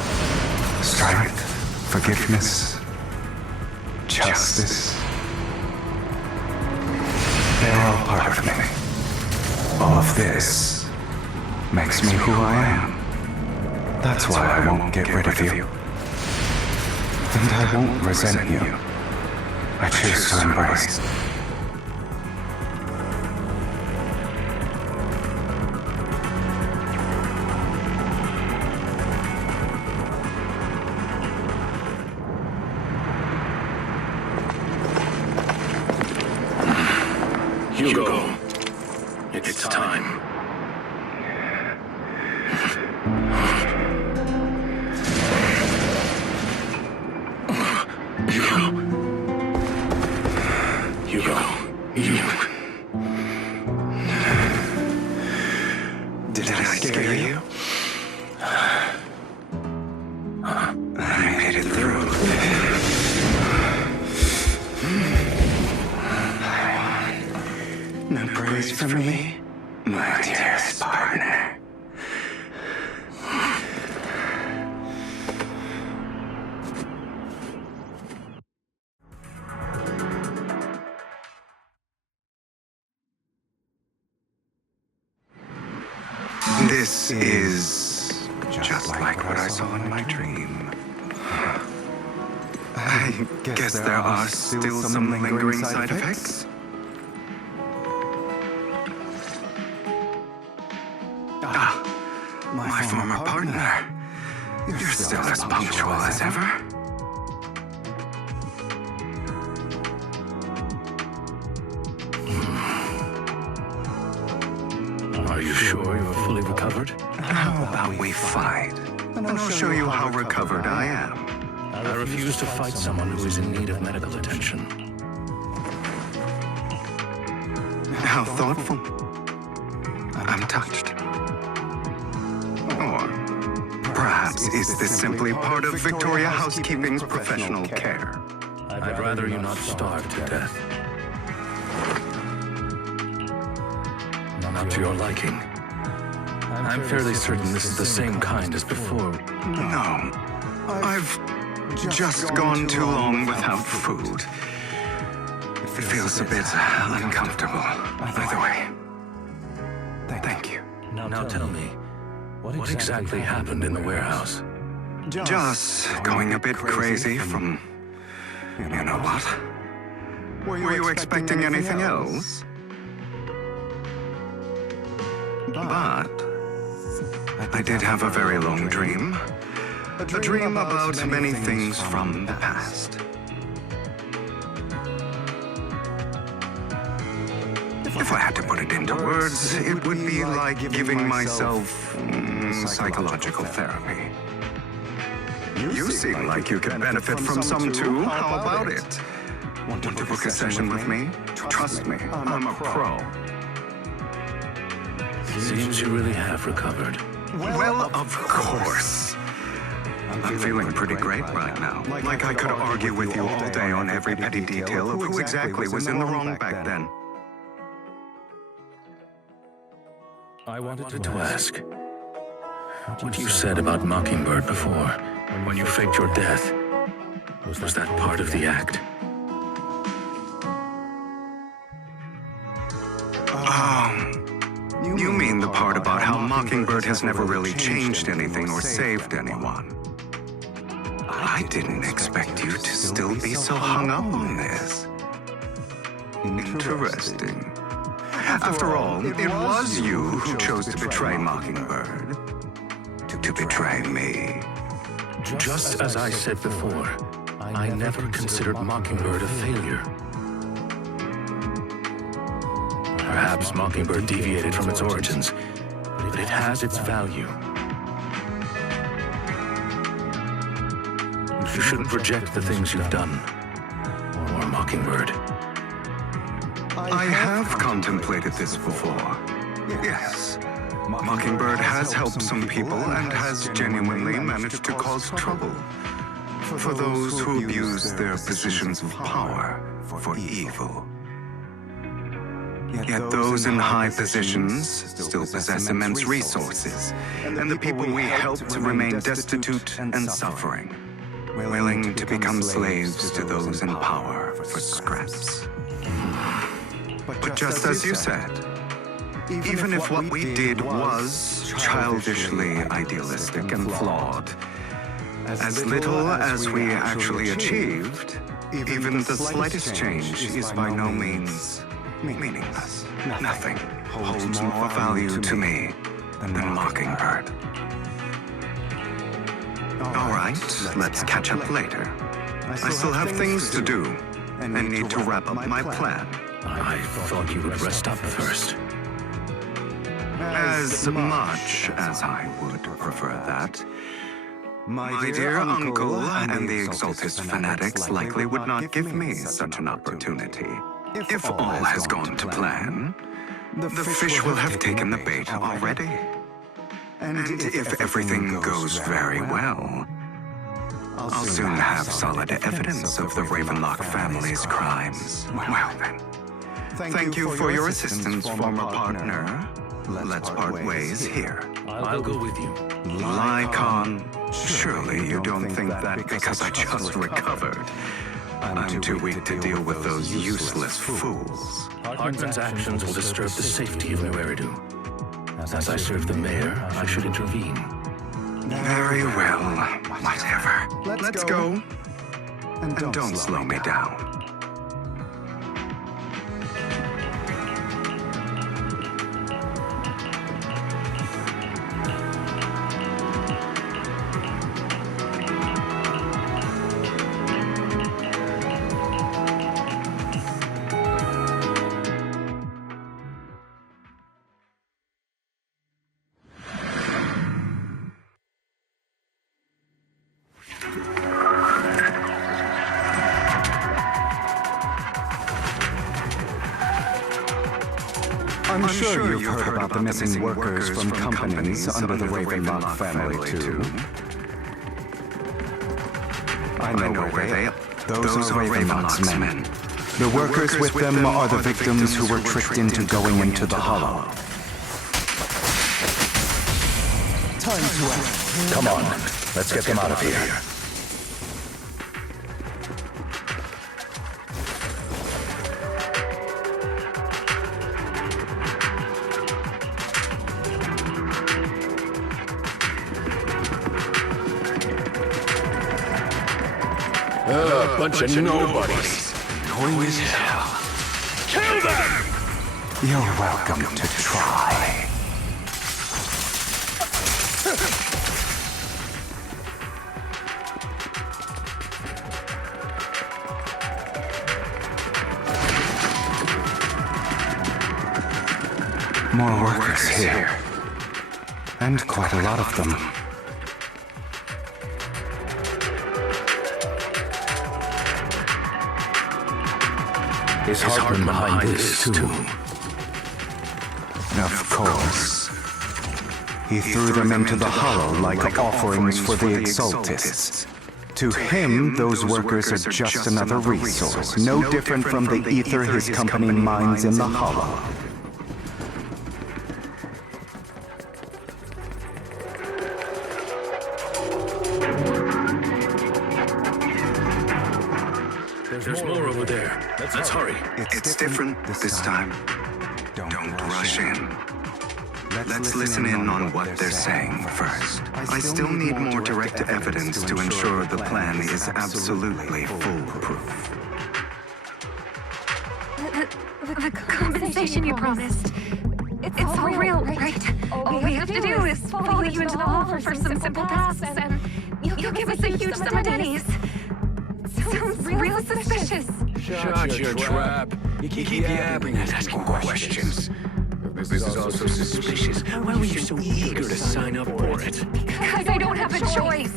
strength, forgiveness, justice. They're all part of me. All of this makes me who I am. That's why I won't get rid of you. And I won't resent you. I choose to embrace. Hugo, it's time. Hugo, you... Did I scare you? I made it through. No praise from me, my dearest partner. This is just like what I saw in my dream. I guess there are still some lingering side effects. My former partner. You're still as punctual as ever. Are you sure you're fully recovered? How about we fight? and I'll show you how recovered I am. I refuse to fight someone who is in need of medical attention. How thoughtful. I'm touched. Or perhaps is this simply part of Victoria Housekeeping's professional care? I'd rather you not starve to death. Not to your liking. I'm fairly certain this is the same kind as before. No. I've just gone too long without food. It feels a bit uncomfortable. Either way. Thank you. Now tell me, what exactly happened in the warehouse? Just going a bit crazy from... you know what? Were you expecting anything else? But I did have a very long dream. A dream about many things from the past. If I had to put it into words, it would be like giving myself psychological therapy. You seem like you could benefit from some too. How about it? Want to book a session with me? Trust me, I'm a pro. Seems you really have recovered. Well, of course. I'm feeling pretty great right now. Like I could argue with you all day on every petty detail of who exactly was in the wrong back then. I wanted to ask, what you said about Mockingbird before, when you faked your death, was that part of the act? You mean the part about how Mockingbird has never really changed anything or saved anyone? I didn't expect you to still be so hung up on this. Interesting. After all, it was you who chose to betray Mockingbird. To betray me. Just as I said before, I never considered Mockingbird a failure. Perhaps Mockingbird deviated from its origins, but it has its value. You shouldn't project the things you've done, or Mockingbird. I have contemplated this before. Yes. Mockingbird has helped some people and has genuinely managed to cause trouble. For those who abuse their positions of power for evil. Yet those in high positions still possess immense resources, and the people we help to remain destitute and suffering, willing to become slaves to those in power for scraps. But just as you said, even if what we did was childishly idealistic and flawed, as little as we actually achieved, even the slightest change is by no means meaningless. Nothing holds more value to me than Mockingbird. All right, let's catch up later. I still have things to do and need to wrap up my plan. I thought you would rest up first. As much as I would prefer that. My dear uncle and the Exaltist fanatics likely would not give me such an opportunity. If all has gone to plan, the fish will have taken the bait already. And if everything goes very well, I'll soon have solid evidence of the Ravenlock family's crimes. Well then, thank you for your assistance, former partner. Let's part ways here. I'll go with you. Lycon, surely you don't think that because I just recovered, I'm too weak to deal with those useless fools. Hartman's actions will disturb the safety of New Eridu. As I serve the mayor, I should intervene. Very well, whatever. Let's go. And don't slow me down. I'm sure you've heard about the missing workers from companies under the Ravenlock family, too. I know where they are. Those are Ravenlock's men. The workers with them are the victims who were tricked into going into the Hollow. Time to act. Come on, let's get them out of here. Bunch of nobodies. Annoying as hell. Kill them! You're welcome to try. More workers here. And quite a lot of them. Is Hartman behind this, too? Of course. He threw them into the Hollow like offerings for the Exaltists. To him, those workers are just another resource, no different from the ether his company mines in the Hollow. There's more over there. Let's hurry. It's different this time. Don't rush in. Let's listen in on what they're saying first. I still need more direct evidence to ensure the plan is absolutely foolproof. The compensation you promised. It's all real, right? All we have to do is follow you into the hall for some simple tasks, and you'll give us a huge sum of pennies. Sounds real suspicious. Shut your trap. You keep yapping and asking questions. This is also suspicious. Why were you so eager to sign up for it? Because I don't have a choice.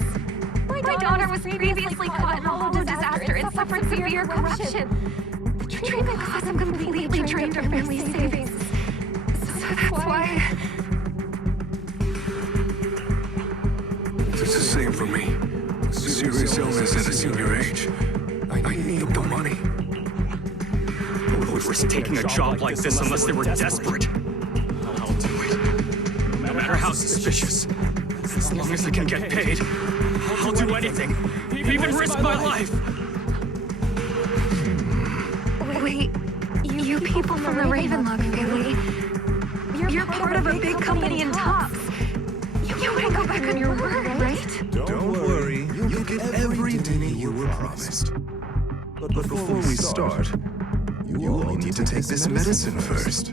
My daughter was previously caught in a Hollow disaster and suffered severe corruption. The treatment cost them completely drained our family's savings. So that's why... It's the same for me. Serious illness at a senior age. I need the money. Who would risk taking a job like this unless they were desperate? I'll do it. No matter how suspicious. As long as I can get paid, I'll do anything. Even risk my life. Wait, you people from the Ravenlock family, you're part of a big company in Tops. You wouldn't go back on your word, right? Don't worry, you'll get every penny you were promised. But before we start, you all need to take this medicine first.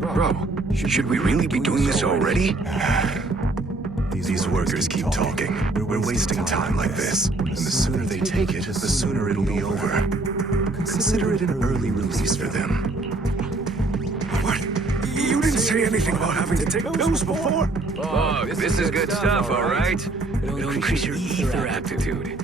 Bro, should we really be doing this already? These workers keep talking. We're wasting time like this. And the sooner they take it, the sooner it'll be over. Consider it an early release for them. What? You didn't say anything about having to take pills before? Oh, this is good stuff, all right? It'll increase your ether aptitude.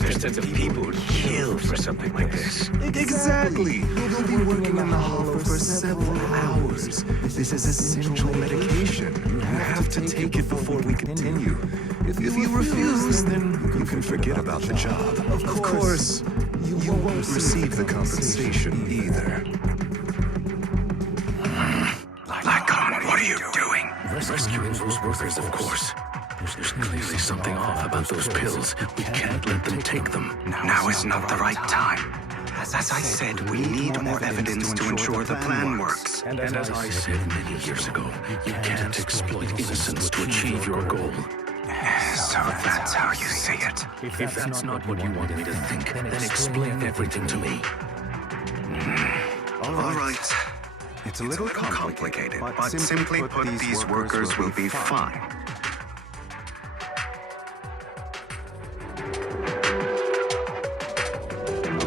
There's tons of people who'd kill for something like this. Exactly! You'll be working in the Hollow for several hours. This is essential medication. You have to take it before we continue. If you refuse, then you can forget about the job. Of course, you won't receive the compensation either. Lycon, what are you doing? Rescuing those workers, of course. There's clearly something off about those pills. We can't let them take them. Now is not the right time. As I said, we need more evidence to ensure the plan works. And as I said many years ago, you can't exploit innocence to achieve your goal. So that's how you see it. If that's not what you want me to think, then explain everything to me. All right. It's a little complicated, but simply put, these workers will be fine.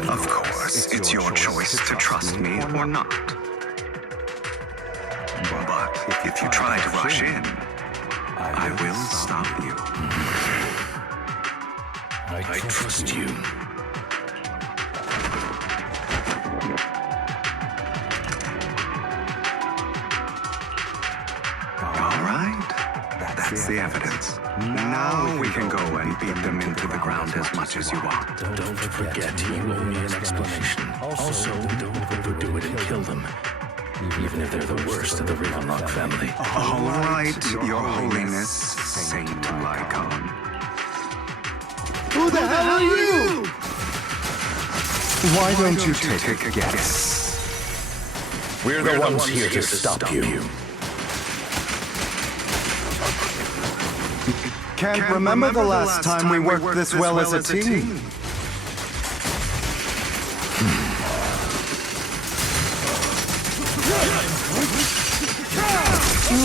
Of course, it's your choice to trust me or not. But if you try to rush in, I will stop you. I trust you. That's the evidence. Now we can go and beat them into the ground as much as you want. Don't forget, you owe me an explanation. Also, don't overdo it and kill them. Even if they're the worst of the Ravenlock family. All right, Your Holiness, Saint Lycon. Who the hell are you? Why don't you take a guess? We're the ones here to stop you. Can't remember the last time we worked this well as a team.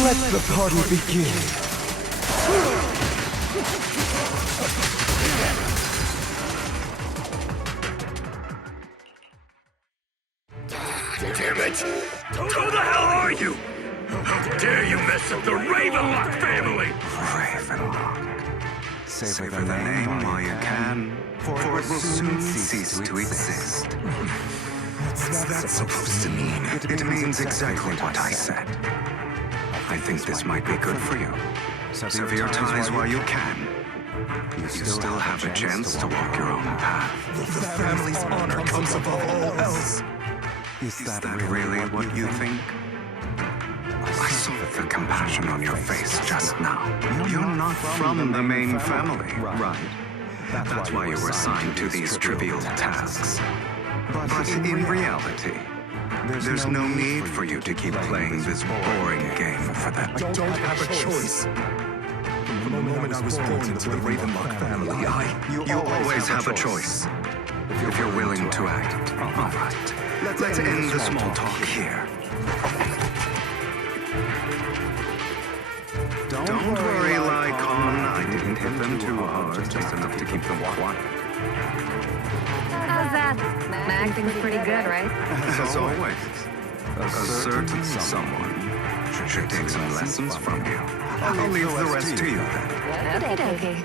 Let the party begin. Damn it! Who the hell are you? How dare you mess up the Ravenlock family? Ravenlock. Savor the name while you can, for it will soon cease to exist. What's that supposed to mean? It means exactly what I said. I think this might be good for you. Sever your ties while you can. You still have a chance to walk your own path. The family's honor comes above all else. Is that really what you think? I saw the compassion on your face just now. You're not from the main family, right? That's why you were assigned to these trivial tasks. But in reality, there's no need for you to keep playing this boring game for them. I don't have a choice. From the moment I was born into the Ravenlock family, You always have a choice. If you're willing to act. All right. Let's end the small talk here. Don't worry, Lycon. I didn't hit them too hard, just enough to keep them quiet. How's that? My acting's pretty good, right? As always, a certain someone should take some lessons from you. I'll leave the rest to you then. Okay.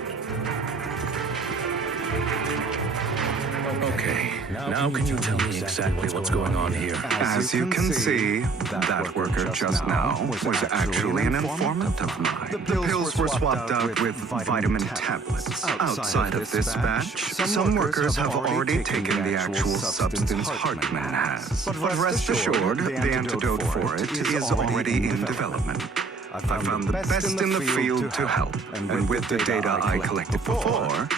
Okay, now can you tell me exactly what's going on here? As you can see, that worker just now was actually an informant of mine. The pills were swapped out with vitamin tablets. Outside of this batch, some workers have already taken the actual substance Hartman has. But rest assured, the antidote for it is already in development. I found the best in the field to help, and with the data I collected before,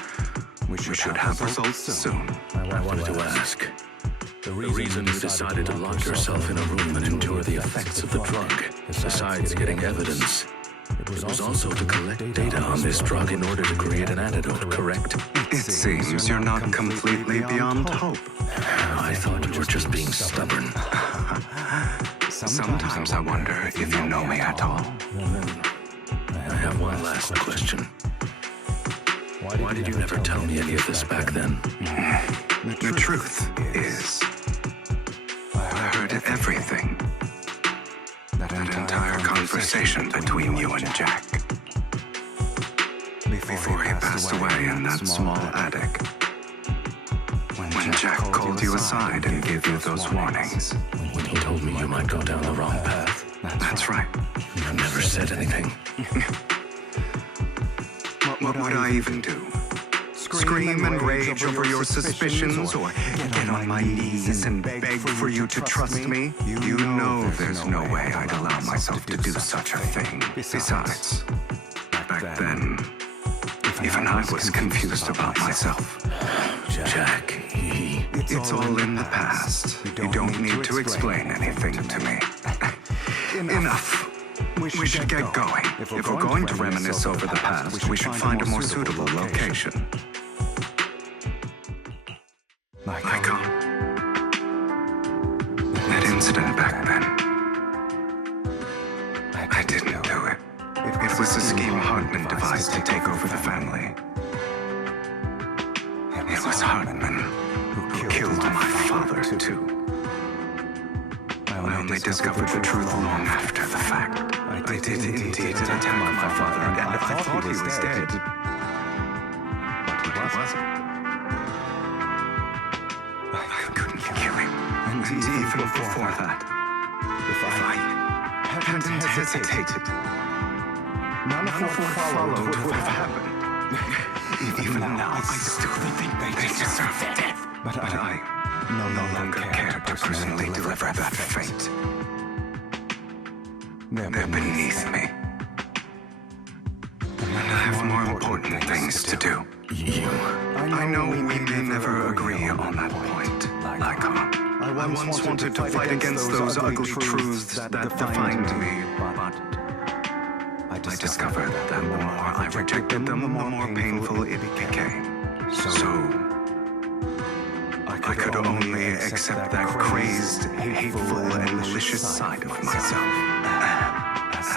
we should have results soon. I wanted to ask. The reason you decided to lock yourself in a room and endure the effects of the drug, besides getting evidence, it was also to collect data on this drug in order to create an antidote, correct? It seems you're not completely beyond hope. I thought you were just being stubborn. Sometimes I wonder if you know me at all. I have one last question. Why did you never tell me any of this back then? The truth is, I heard everything. That entire conversation between you and Jack. Before he passed away in that small attic. When Jack called you aside and gave you those warnings. When he told me you might go down the wrong path. That's right. You never said anything. What would I even do? Scream and rage over your suspicions, or get on my knees and beg for you to trust me? You know there's no way I'd allow myself to do such a thing. Besides, back then, even I was confused about myself. Jack, It's all in the past. You don't need to explain anything to me. Enough. We should get going. If we're going to reminisce over the past, we should find a more suitable location. Lycon. That incident back then. I didn't do it. It was a scheme Hartman devised to take over the family. It was Hartman who killed my father, too. I only discovered the truth long after the fact. I did indeed attack my father, and I thought he was dead. But he wasn't. I couldn't kill him. And even before that, if I hadn't hesitated, None of what followed would have happened. Even now, I still think they deserve death. But I no longer care to personally deliver that fate. They're beneath me. And I have more important things to do. I know we may never agree on that point, Lycon. I once wanted to fight against those ugly truths that defined me, but I discovered that the more I rejected them, the more painful it became. So I could only accept that crazed, hateful, and malicious side of myself.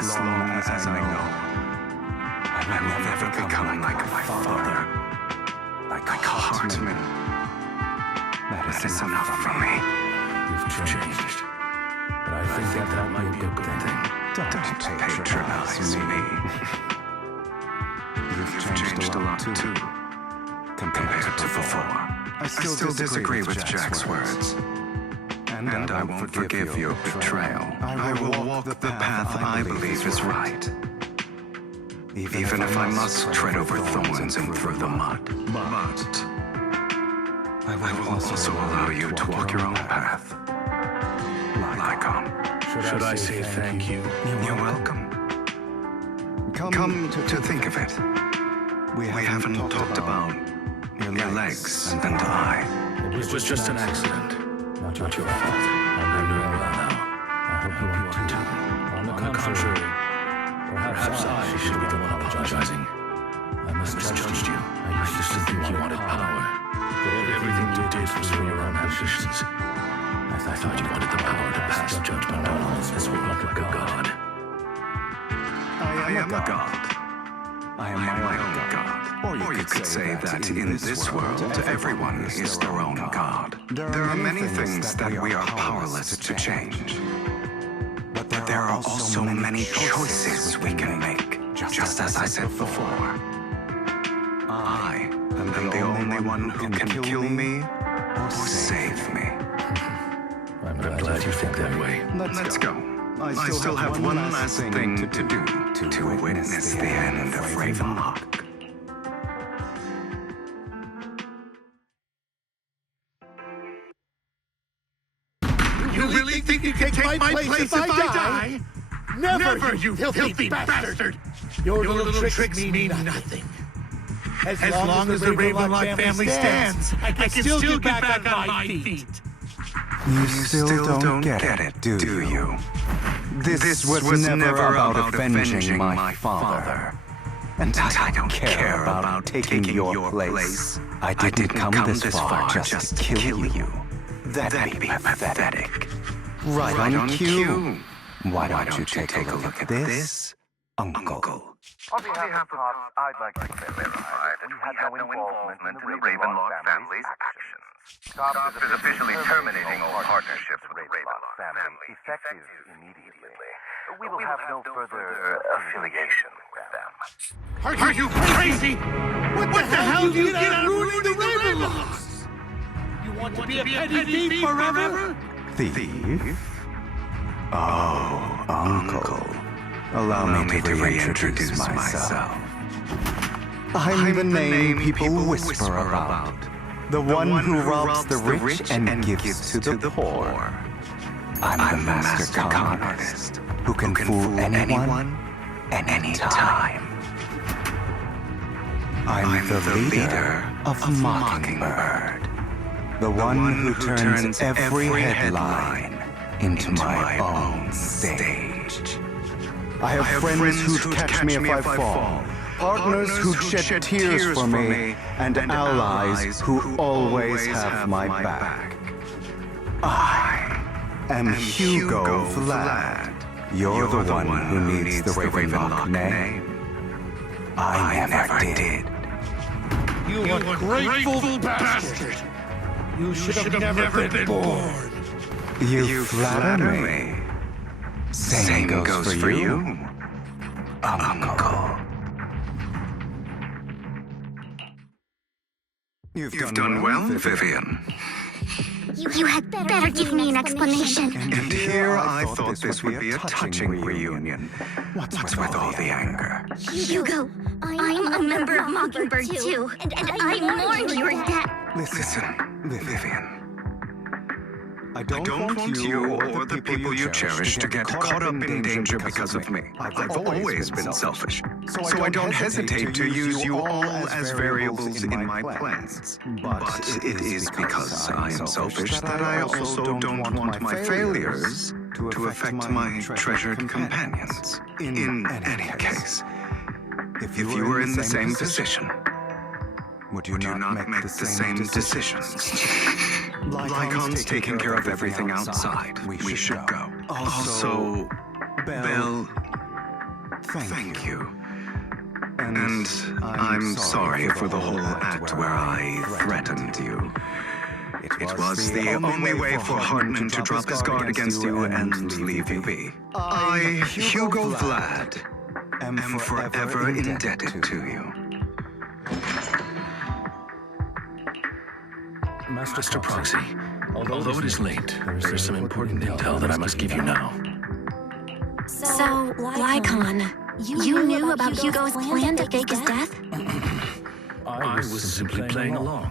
As long as I know I will never become like my father, like Hartman. That is enough for me. You've changed. But I think that might be a good thing. Don't patronize me. You've changed a lot too, compared to before. I still disagree with Jack's words. And I won't forgive your betrayal. I will walk the path I believe is right. Even if I must tread over thorns and through the mud. But I will also allow you to walk your own path. Lycon. Should I say thank you? You're welcome. Come to think of it, we haven't talked about your legs and eye. It was just an accident. Not your fault. I'm doing well now. I hope you want to. On the contrary, perhaps I should be the one apologizing. I misjudged you. I used to think you wanted power. That everything you did was for your own ambitions. I thought you wanted the power to pass judgment on all as well like a god. I am a god. I am my own god. Or you could say that in this world, everyone is their own god. There are many things that we are powerless to change. But there are also many choices we can make, just as I said before. I am the only one who can kill me or save me. I'm glad you think that way. Let's go. I still have one last thing to do to witness the end of Ravenlock. You really think you can take my place if I die? Never, you filthy bastard! Your little tricks mean nothing. As long as the Ravenlock family stands, I can still get back on my feet. You still don't get it, do you? This was never about avenging my father. And I don't care about taking your place. I didn't come this far just to kill you. That'd be pathetic. Right on cue. Why don't you take a look at this, Uncle? On behalf of Cops, I'd like to clarify that we had no involvement in the Ravenlock family's actions. Cops is officially terminating all partnerships with the Ravenlock family, effective immediately. We will have no further affiliation with them. Are you crazy? What the hell do you get out of ruining the Ravenlocks? You want to be a petty thief forever? Thief? Oh, Uncle. Allow me to reintroduce myself. I'm the name people whisper about. The one who robs the rich and gives to the poor. I'm the master con artist who can fool anyone and anytime. I'm the leader of Mockingbird. The one who turns every headline into my own stage. I have friends who'd catch me if I fall, partners who'd shed tears for me, and allies who always have my back. I am Hugo Vlad. You're the one who needs the Ravenlock name. I never did. You ungrateful bastard! You should have never been born. You flatter me. Same goes for you, Uncle. You've done well, Vivian. You had better give me an explanation. And here I thought this would be a touching reunion. What's with all the anger? Hugo, I'm a member of Mockingbird too, and I mourn your death. Listen, Vivian. I don't want you or the people you cherish to get caught up in danger because of me. I've always been selfish, so I don't hesitate to use you all as variables in my plans. But it is because I am selfish that I also don't want my failures to affect my treasured companions. In any case, if you were in the same position, would you not make the same decisions? Lycon's taking care of everything outside. We should go. Also, Belle, thank you. And I'm sorry for the whole act where I threatened you. It was the only way for Hartman to drop his guard against you and leave you be. I, Hugo Vlad, am forever indebted to you. Master Proxy, although it is late, there is some important intel that I must give you now. So, Lycon, you knew about Hugo's plan to fake his death? I was simply playing along.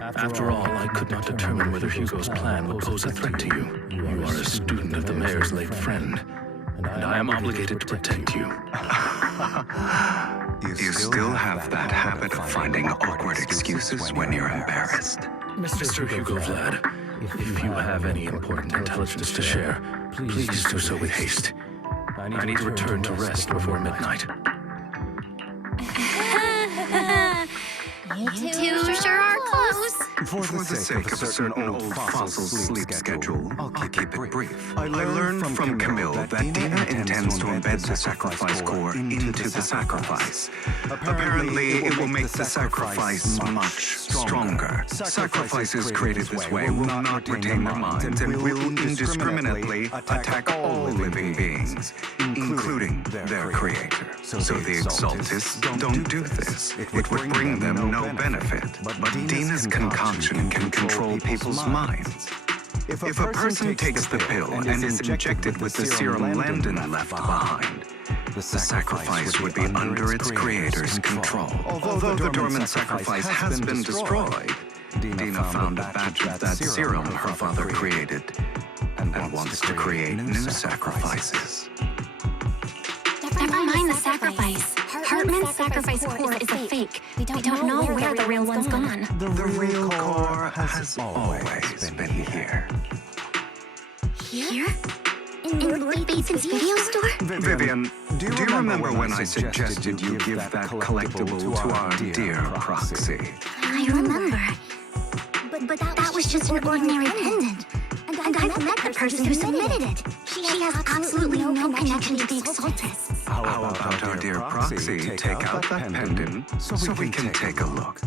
After all, I could not determine whether Hugo's plan would pose a threat to you. You are a student of the mayor's late friend, and I am obligated to protect you. You still have that habit of finding awkward excuses when you're embarrassed. Mr. Hugo Vlad, if you have any important intelligence to share, please do so with haste. I need to return to rest before midnight. You two sure are close. For the sake of a certain old fossil's sleep schedule, I'll keep it brief. I learned from Camille that Dina intends to embed the sacrifice core into the sacrifice. Apparently, it will make the sacrifice much stronger. Sacrifices created this way will not retain their minds and will indiscriminately attack all living beings, including their creator. So the Exaltists don't do this. It would bring them no benefit. But Dina's concoction can control people's minds. If a person takes the pill and is injected with the serum Landon left behind, the sacrifice would be under its creator's control. Although the dormant sacrifice has been destroyed, Dina found a batch of that serum her father created and wants to create new sacrifices. Never mind the sacrifice. Hartman's sacrifice core is a fake. We don't know where the real one's gone. The real core has always been here. Here? In Lord Bateson's video store? Vivian, do you remember when I suggested you give that collectible to our dear Proxy? I remember. But that was just an ordinary pendant. And I've met the person who submitted it. She has absolutely no connection to the Exaltists. How about our dear Proxy take out that pendant so we can take a look?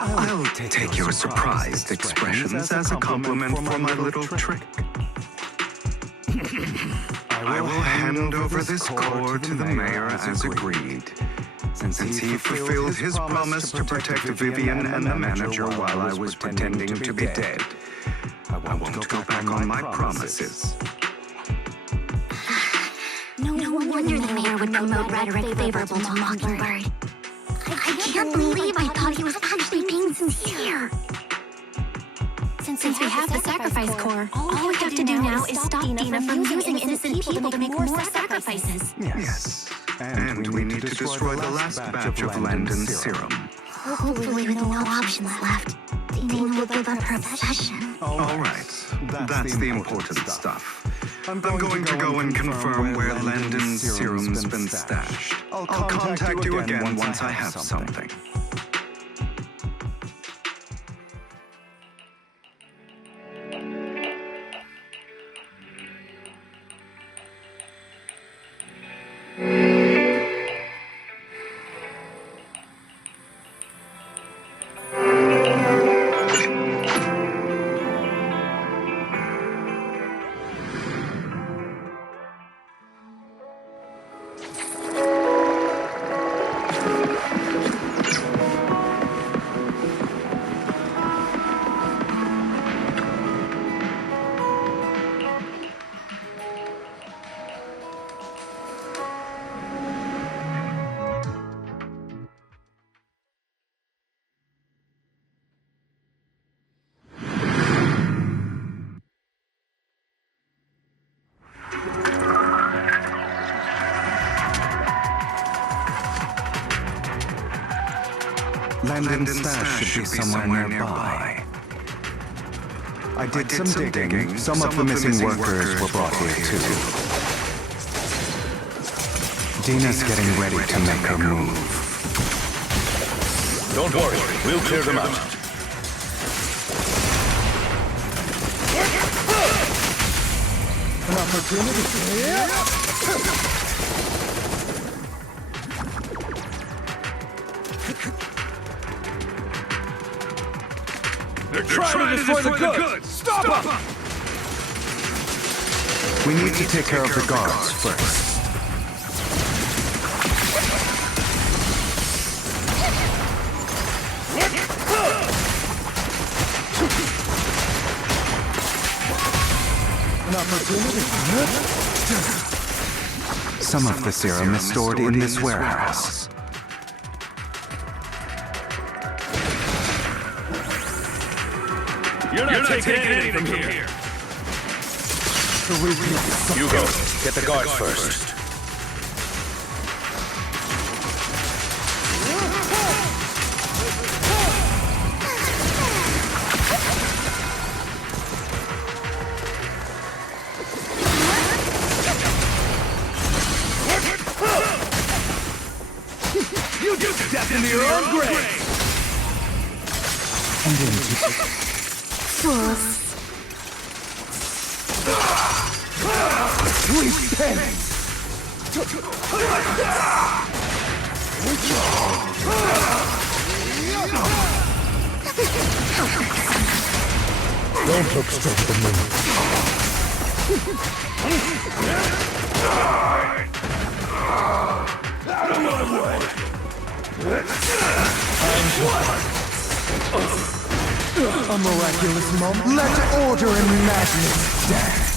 I'll take your surprised expressions as a compliment for my little trick. I will hand over this core to the mayor as agreed, since he fulfilled his promise to protect Vivian and the manager while I was pretending to be dead. I won't go back on my promises. No wonder the mayor would promote rhetoric favorable to Mockingbird. I can't believe I thought he was actually being sincere. Since we have the sacrifice core, all we have to do now is stop Dina from using innocent people to make more sacrifices. Yes. And we need to destroy the last batch of Landon's serum. Hopefully with no options left, Dina will give up her possession. All right. That's the important stuff. I'm going to go and confirm where Landon's serum's been stashed. I'll contact you again once I have something. Landon's stash should be somewhere nearby. I did some digging. Some of the missing workers were brought here too. Dina's getting ready to make her move. Don't worry, we'll clear them out. An opportunity. They're trying to destroy the goods! Stop them! We need to take care of the guards first. An opportunity. Some of the serum is stored in this warehouse. You're not taking anything from here. Hugo, get the guards first. You just stepped into your own grave! And into Fools. Repent! Don't look straight at me. Out of my way! A miraculous moment. Let order and madness dance.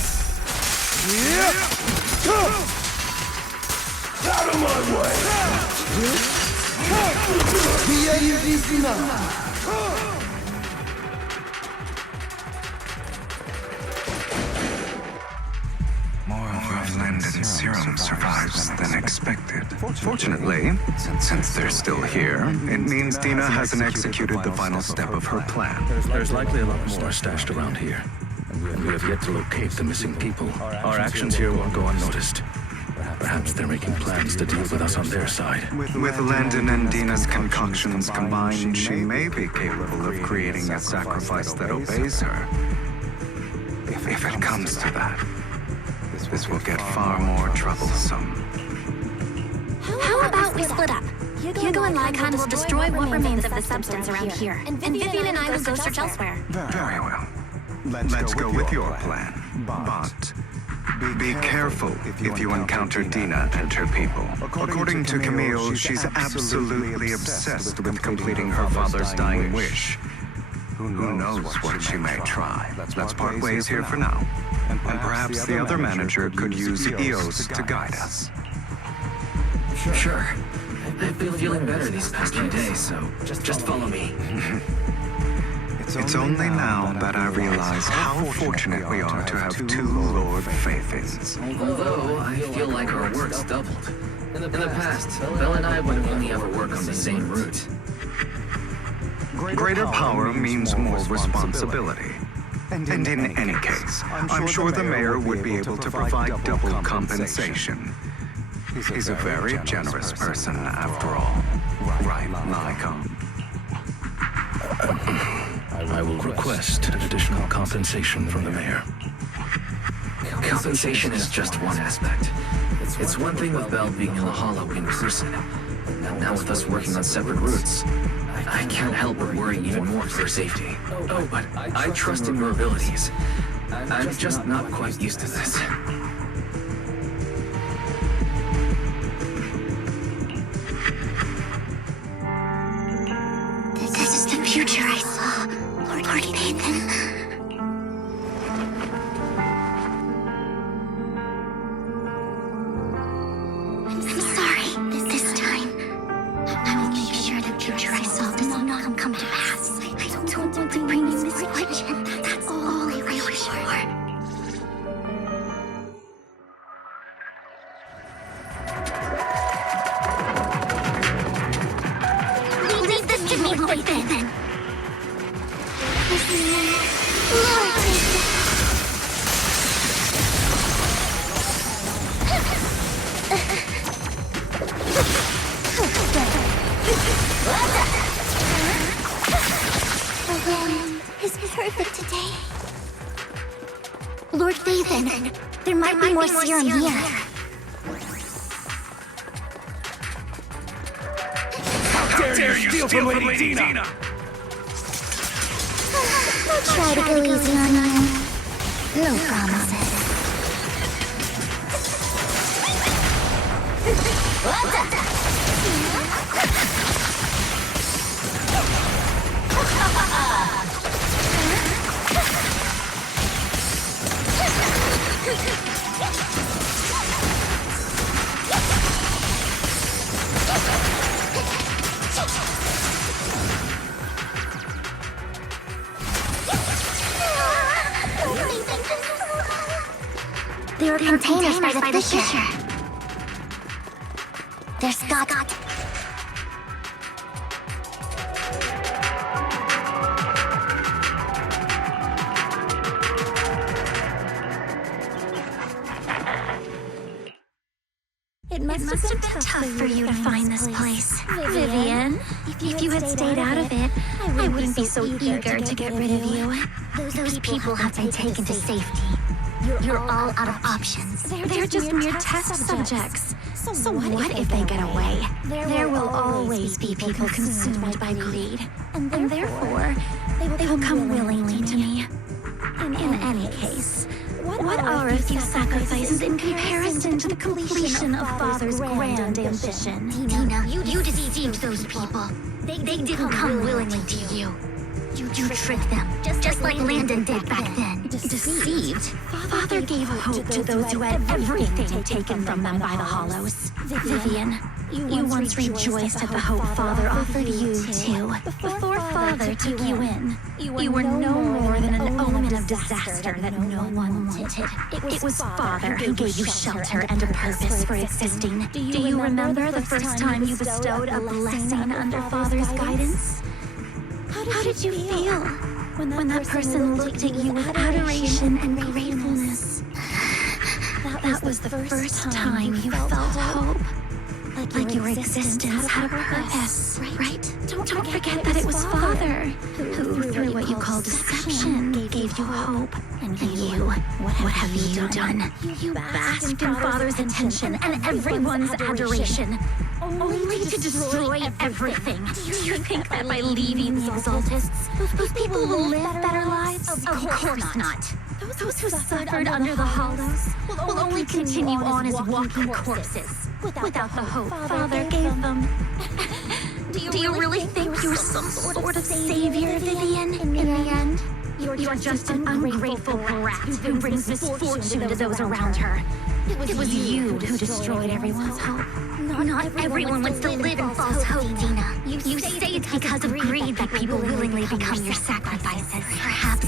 Out of my way! The end is now. More of Landon's serum survives than expected. Fortunately, since they're still here, it means Dina hasn't executed the final step of her plan. There's likely a lot more stashed around here. And we have yet to locate the missing people. Our actions here won't go unnoticed. Perhaps they're making plans to deal with us on their side. With Landon and Dina's concoctions combined, she may be capable of creating a sacrifice that obeys her. If it comes to that, this will get far more troublesome. How about we split up? Hugo and Lycon will destroy what remains of the substance around here, and Vivian and I will go search elsewhere. Very well. Let's go with your plan. But be careful if you encounter Dina and her people. According to Camille, she's absolutely obsessed with completing her father's dying wish. Who knows what she may try? Let's part ways here for now. And perhaps the other manager could use Eos to guide us. Sure. I've been feeling better these past few days, so just follow me. It's only now that I realize how fortunate we are to have two Lord Faithins. Although I feel like our work's doubled. In the past, Belle and I would only ever work on the same route. Greater power means more responsibility. And in any case, I'm sure the mayor would be able to provide double compensation. He's a very generous person, after all. Right, Lycon? I will request additional compensation from the mayor. Compensation is just one aspect. It's one thing with Belle being in the Hollow in person. Now with us working on separate routes, I can't help but worry even more for her safety. Oh, but I trust in your abilities. I'm just not quite used to this. This is the future I saw, Lord Nathan. I'm sorry. This time, I will make sure the future I saw does not come to pass. I don't want to bring you misfortune. That's all I wish for. Leave this to me, Lord The land is perfect today. Lord Phaethon, there might be more serum here. How dare you steal from Lady Dina? I'll try to go easy on you. No promises. There are containers by the fissure. There's got... It must have been tough for you to find this place, Vivian. If you had stayed out of it, I wouldn't be so eager to get rid of you. Those people have been taken to safety. You're all out of options. They're just mere test subjects. So what if they get away? There will always be people consumed by greed, and therefore, they will come willingly to me. In any case, what are a few sacrifices in comparison to the completion of Father's grand ambition? Dina, you deceived those people. They didn't come willingly to you. You tricked them, just like Landon did back then. Deceived? Father gave hope to those who had everything taken from them by the Hollows. Vivian, you once rejoiced at the hope Father offered you, too. Before Father took you in, you were no more than an omen of disaster that no one wanted. It was Father who gave you shelter and a purpose for existing. Do you remember the first time you bestowed a blessing under Father's guidance? How did you feel when that person looked at you with adoration and gratefulness? That was the first time you felt hope. Like your existence had a purpose, right? Don't forget that it was Father who, through what you call deception, gave you hope. And you, what have you done? You basked in Father's attention and everyone's adoration, only to destroy everything. Do you think that by leaving the Exaltists, those people will live better lives? Of course not. Those who suffered under the Hollows will only continue on as walking corpses, without the hope Father gave them. Do you really think you're some sort of savior, Vivian? In the end, you're just an ungrateful brat who brings misfortune to those around her. It was you who destroyed everyone's hope. Not everyone wants to live in false hope, Dina. You say it's because of greed that people willingly become your sacrifices. Perhaps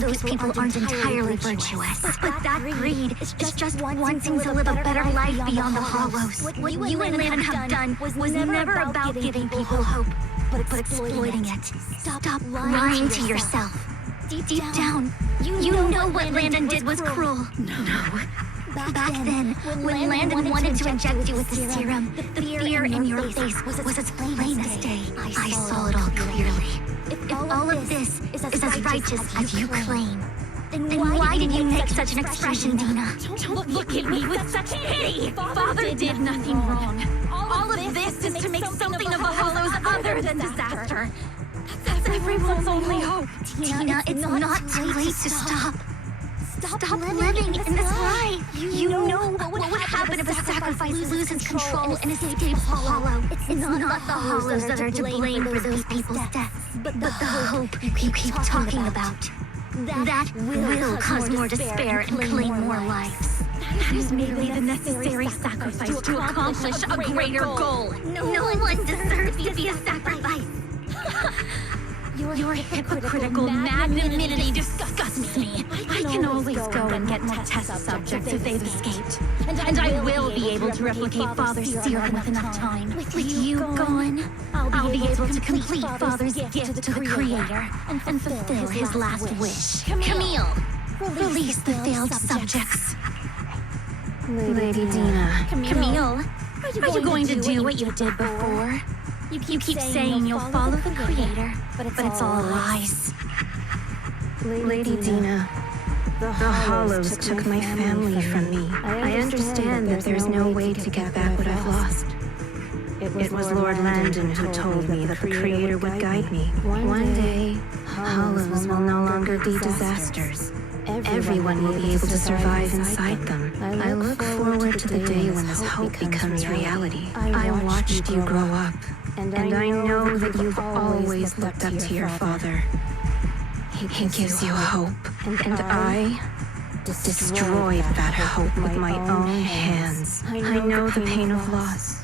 those people aren't entirely virtuous. But that greed is just wanting to live a better life beyond the Hollows. What you and Landon have done was never about giving people hope, but exploiting it. Stop lying to yourself. Deep down, you know what Landon did was cruel. No. Back then, when Landon wanted to inject you with the serum, the fear in your face was as plain as day. I saw it all clearly. If all of this is as righteous as you claim, then why did you make such an expression, Dina? Don't look at me with such pity! Father did nothing wrong. All of this is to make something of the Hollows other than disaster. That's everyone's only hope. Dina, it's not too late to stop. Stop living in this lie. You know what would happen if a sacrifice loses control and escapes the Hollow. It's not the Hollows that are to blame for those people's deaths, but the hope you keep talking about. That will cause more despair and claim more lives. That is merely the necessary sacrifice to accomplish a greater goal. No one deserves to be a sacrifice. Your hypocritical magnanimity disgusts me. I can always go and get more test subjects if they've escaped. And I will be able to replicate Father's serum with enough time. With you gone, I'll be able to complete Father's gift to the Creator and fulfill his last wish. Camille, release the failed subjects. Lady Dina. Camille, are you going to do what you did before? You keep saying you'll follow the Creator, but it's all lies. Lady Dina, the Hollows took my family from me. I understand that there's no way to get back what I've lost. It was Lord Landon who told me that the Creator would guide me. One day, Hollows will no longer be disasters. Everyone will be able to survive inside them. I look forward to the day when this hope becomes reality. I watched you grow up, and I know that you've always looked up to your father. He gives you hope, and I destroyed that hope with my own hands. I know the pain of loss,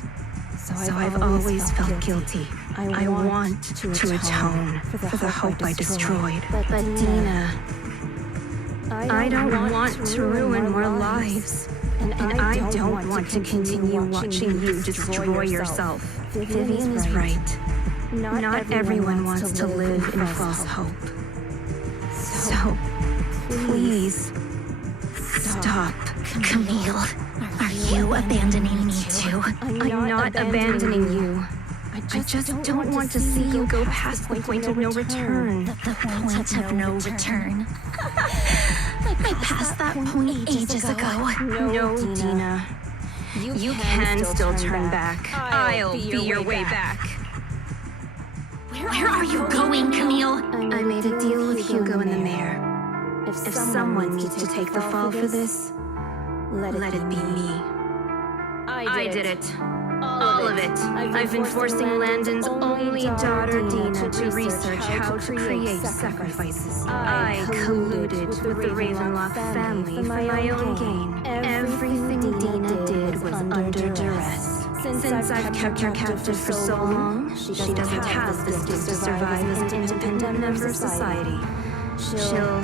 so I've always felt guilty. I want to atone for the hope I destroyed. But Dina, I don't want to ruin more lives, and I don't want to continue watching you destroy yourself. Vivian is right. Not everyone wants to live in false hope. So, please, stop. Camille, are you abandoning me too? I'm not abandoning you. I just don't want to see you go past the point of no return. The point of no return. I passed that point ages ago. No, Dina. You can still turn back. I'll be your way back. Where are you going, Camille? I made a deal with Hugo and the mayor. If someone needs to take the fall for this, let it be me. I did it. All of it. I've been forcing Landon's only daughter, Dina, to research how to create sacrifices. I colluded with the Ravenlock family for my own gain. Everything Dina did was under duress. Since I've kept her captive for so long, she doesn't have the skills to survive as an independent member of society. She'll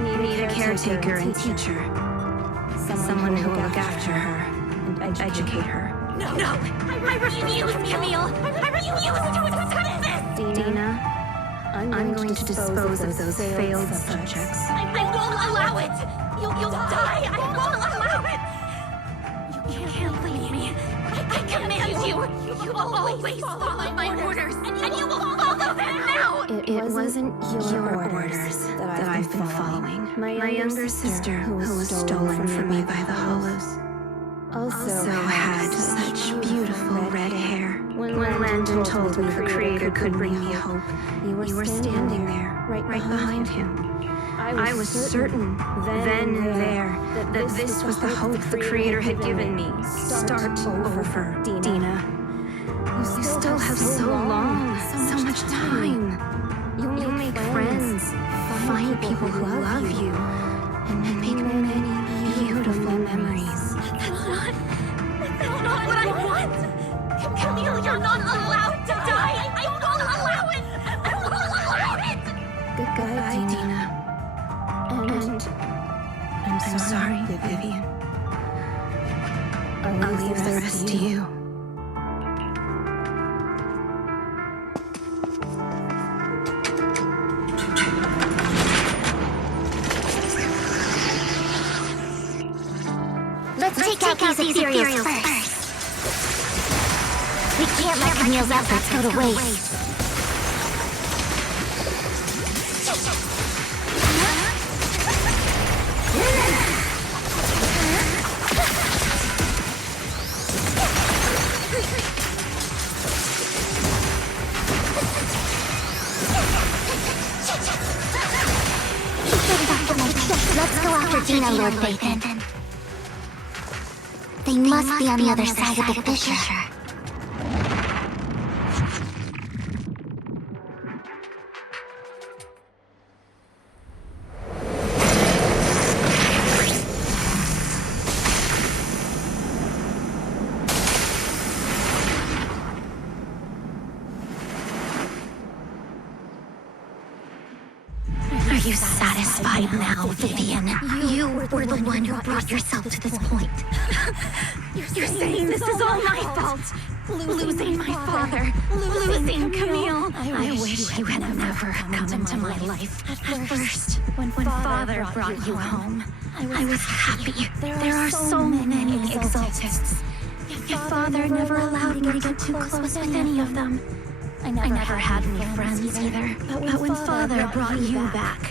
need a caretaker and teacher. Someone who will look after her and educate her. No! I refuse, Camille! I refuse to accept this! Dina, I'm going to dispose of those failed subjects. I won't allow it! You'll die! I won't allow it! You can't leave me. I command you! You always follow my orders, and you will follow them now! It wasn't your orders that I've been following. My younger sister, who was stolen from me by the Hollows, also had such beautiful red hair. When Landon told me the Creator could bring me hope, you were standing there, right behind him. I was certain, then and there, that this was the hope the Creator had given me. Start over, Dina. You still have so long, so much time. You'll make friends, find people who love you, and make many beautiful memories. That's not what I want! Camille, you're not allowed to die! I won't allow it! I won't allow it! Goodbye, Dina. And I'm sorry, Vivian. I'll leave the rest to you. Let's take out these ethereals first. We can't let Camille's efforts go to waste. Let's go after Dina, Lord Phaethon. They must be on the other side of the fissure. Are you satisfied now, Vivian? You were the one who brought yourself to this point. You're saying this is all my fault. Losing my father. Losing Camille. I wish you had never come into my life. At first, when Father brought you home, I was happy. There are so many exaltists. Your father never allowed me to get too close with any of them. I never had any friends either. But when Father brought you back,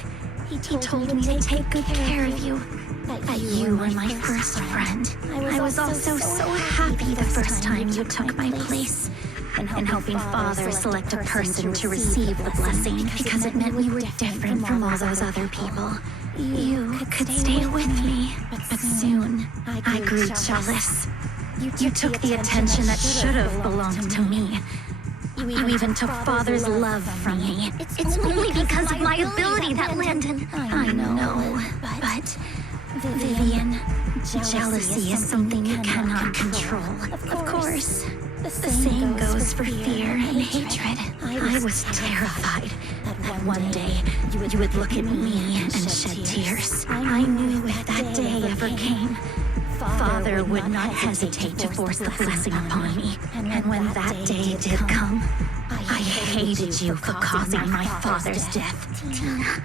he told me to take good care of you. That you were my first friend. I was also so happy the first time you took my place in helping Father select a person to receive the blessing, because it meant we were different from all those other people. You could stay with me, but soon I grew jealous. You took the attention that should have belonged to me. You even took Father's love from me. It's only because of my ability that Landon... I know, but... Vivian, jealousy is something you cannot control. Of course. The same goes for fear and hatred. I was terrified that one day you would look at me and shed tears. I knew if that day ever came, Father would not hesitate to force the blessing upon me. And when that day did come, I hated you for causing my father's death. Tina,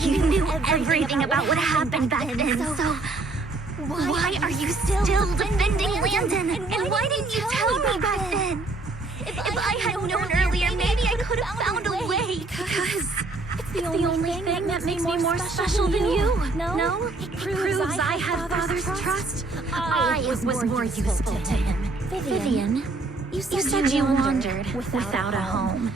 you knew everything about what happened back then, so why are you still defending Landon? And why didn't you tell me back then? If I had known earlier, maybe I could have found a way. Because it's the only thing that makes me more special than you. No? It proves I had Father's trust. I was more useful to him. Vivian, you said you wandered without a home.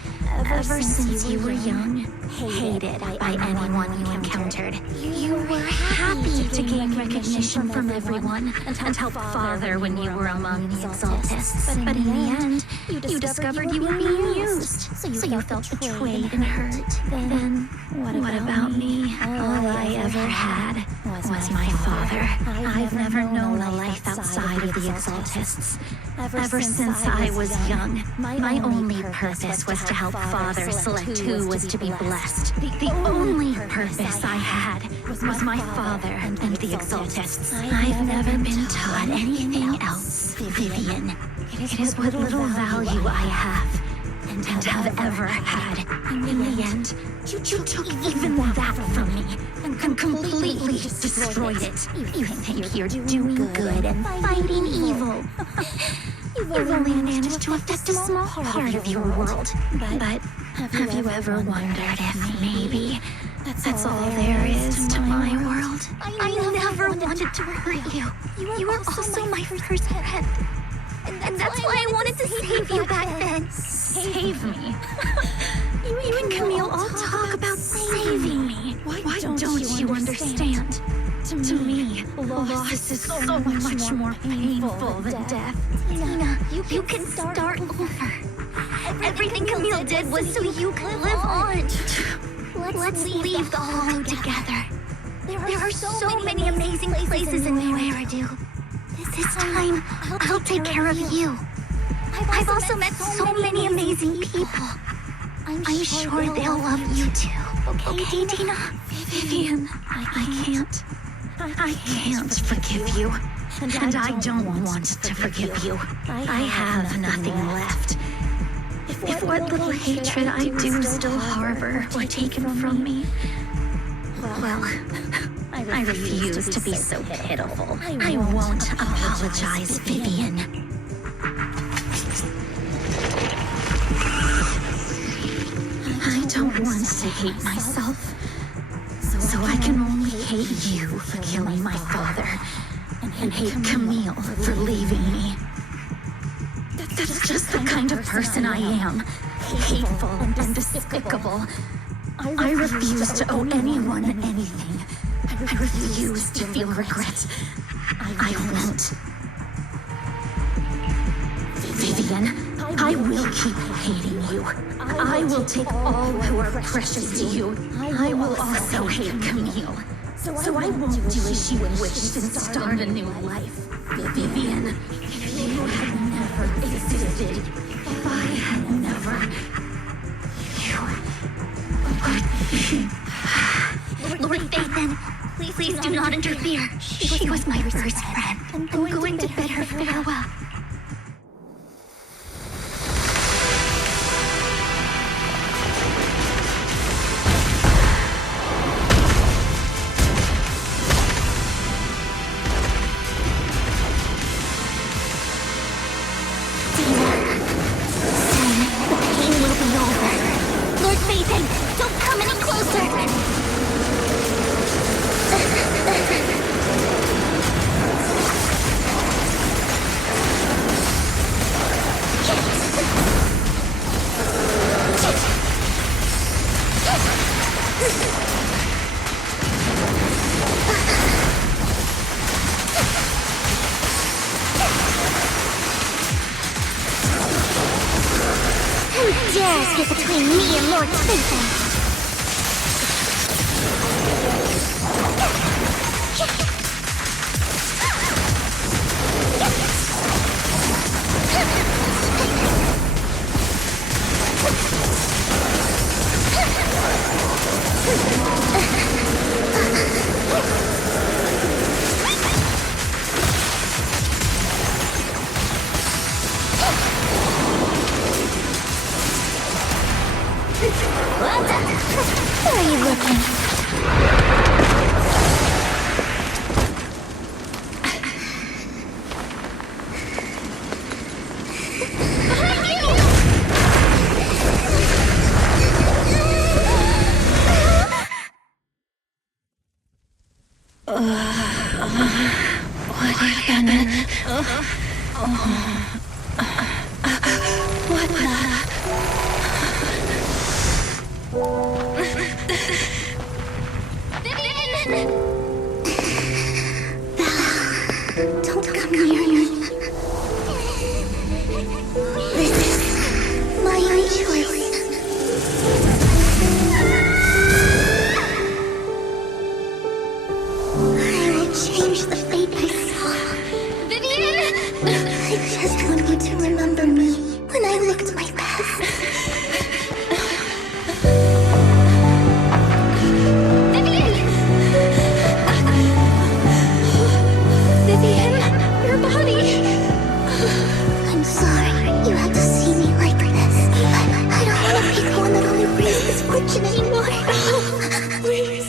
Ever since you were young, hated by anyone you encountered. You were happy to gain recognition from everyone and help Father when you were among the exaltists. But in the end, you discovered you were being used. So you felt betrayed and hurt. Then, what about me? All I ever had was my father. I've never known a life outside of the exaltists. Ever since I was young, my only purpose was to help Father select who was to be blessed. The only purpose I had was my father and the exaltists. I've never been taught anything else, Vivian. It is what little value I have and have ever had. In the end, you took even that from me and completely destroyed it. You think you're doing good and fighting evil. You've only managed to affect a small part of your world. But have you ever wondered if maybe that's all there is to my world? I never wanted to hurt you. You were also my first pet. And that's why I wanted to save you back then. Save me? You and Camille all talk about saving me. Why don't you understand? To me, loss is so much more painful than death. Tina, you can start over. Everything Camille did was so you could live on. Let's leave the Hollow together. There are so many amazing places in New Eridu. This time, I'll take care of you. I've also met so many amazing people. I'm sure they'll love you too. Okay, Tina? Vivian, I can't forgive you. And I don't want to forgive you. I have nothing left. If what little hatred I do still harbor were taken from me, well, I refuse to be so pitiful. I won't apologize, Vivian. I don't want to hate myself, so I can only hate you for killing my father, and hate Camille for leaving me. That's just the kind of person I am. Hateful and despicable. I refuse to owe anyone anything. I refuse to feel regret. I won't. Vivian, I will keep hating you. I will take all who are precious to you. I will also hate Camille. So I won't do as she wished and start a new life. Vivian, if you had never existed, if I had never... You would be... Lord Phaethon, please do not interfere. She was my first friend. I'm going to bid her farewell. Who dares get between me and Lord Phaethon? Where are you looking? What happened? What the? Don't come near me. This is my own choice. I will change the fate I saw. Vivian! I just want you to remember me when I look at my past. Your body! I'm sorry you had to see me like this. I don't want to be the one that only brings misfortune anymore. Please.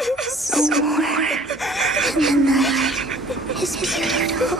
It's so warm, and the night is beautiful.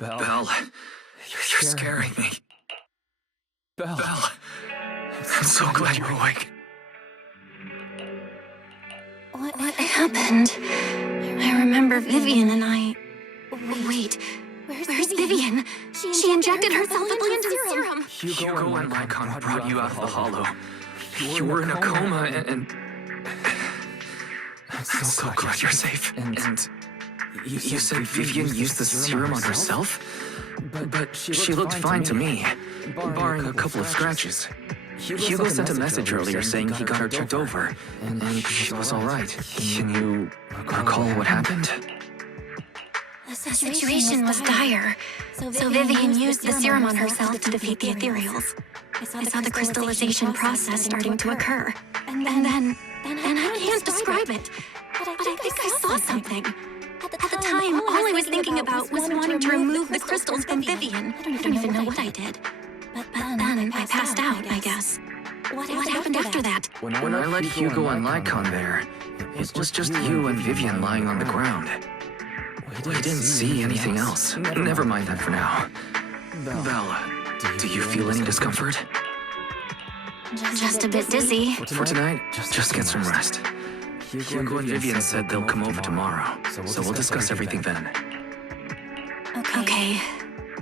Belle, you're scaring me. Belle, I'm so glad you're awake. What happened? I remember Vivian and I... Wait, where's Vivian? She injected herself with Landon's serum. Hugo and Lycon brought you out of the hollow. You were in a coma and... I'm so glad you're safe. And you said Vivian used the serum on herself? But she looked fine to me, barring a couple of scratches. Hugo sent a message earlier saying he got her checked over, and she was all right. Can you recall what happened? The situation was dire, so Vivian used the serum on herself to defeat the Ethereals. I saw the crystallization process starting to occur, and then I can't describe it, but I think I saw something. At the time, all I was thinking about was wanting to remove the crystals from Vivian. I don't even know what I did. But then I passed out, I guess. What happened after that? When I led Hugo and Lycon there, it was just you and Vivian lying on the ground. We didn't see anything else. Never mind that for now. Belle, do you feel any discomfort? Just a bit dizzy. For tonight, just get some rest. Hugo and Vivian said they'll come over tomorrow, so we'll discuss everything then. Okay.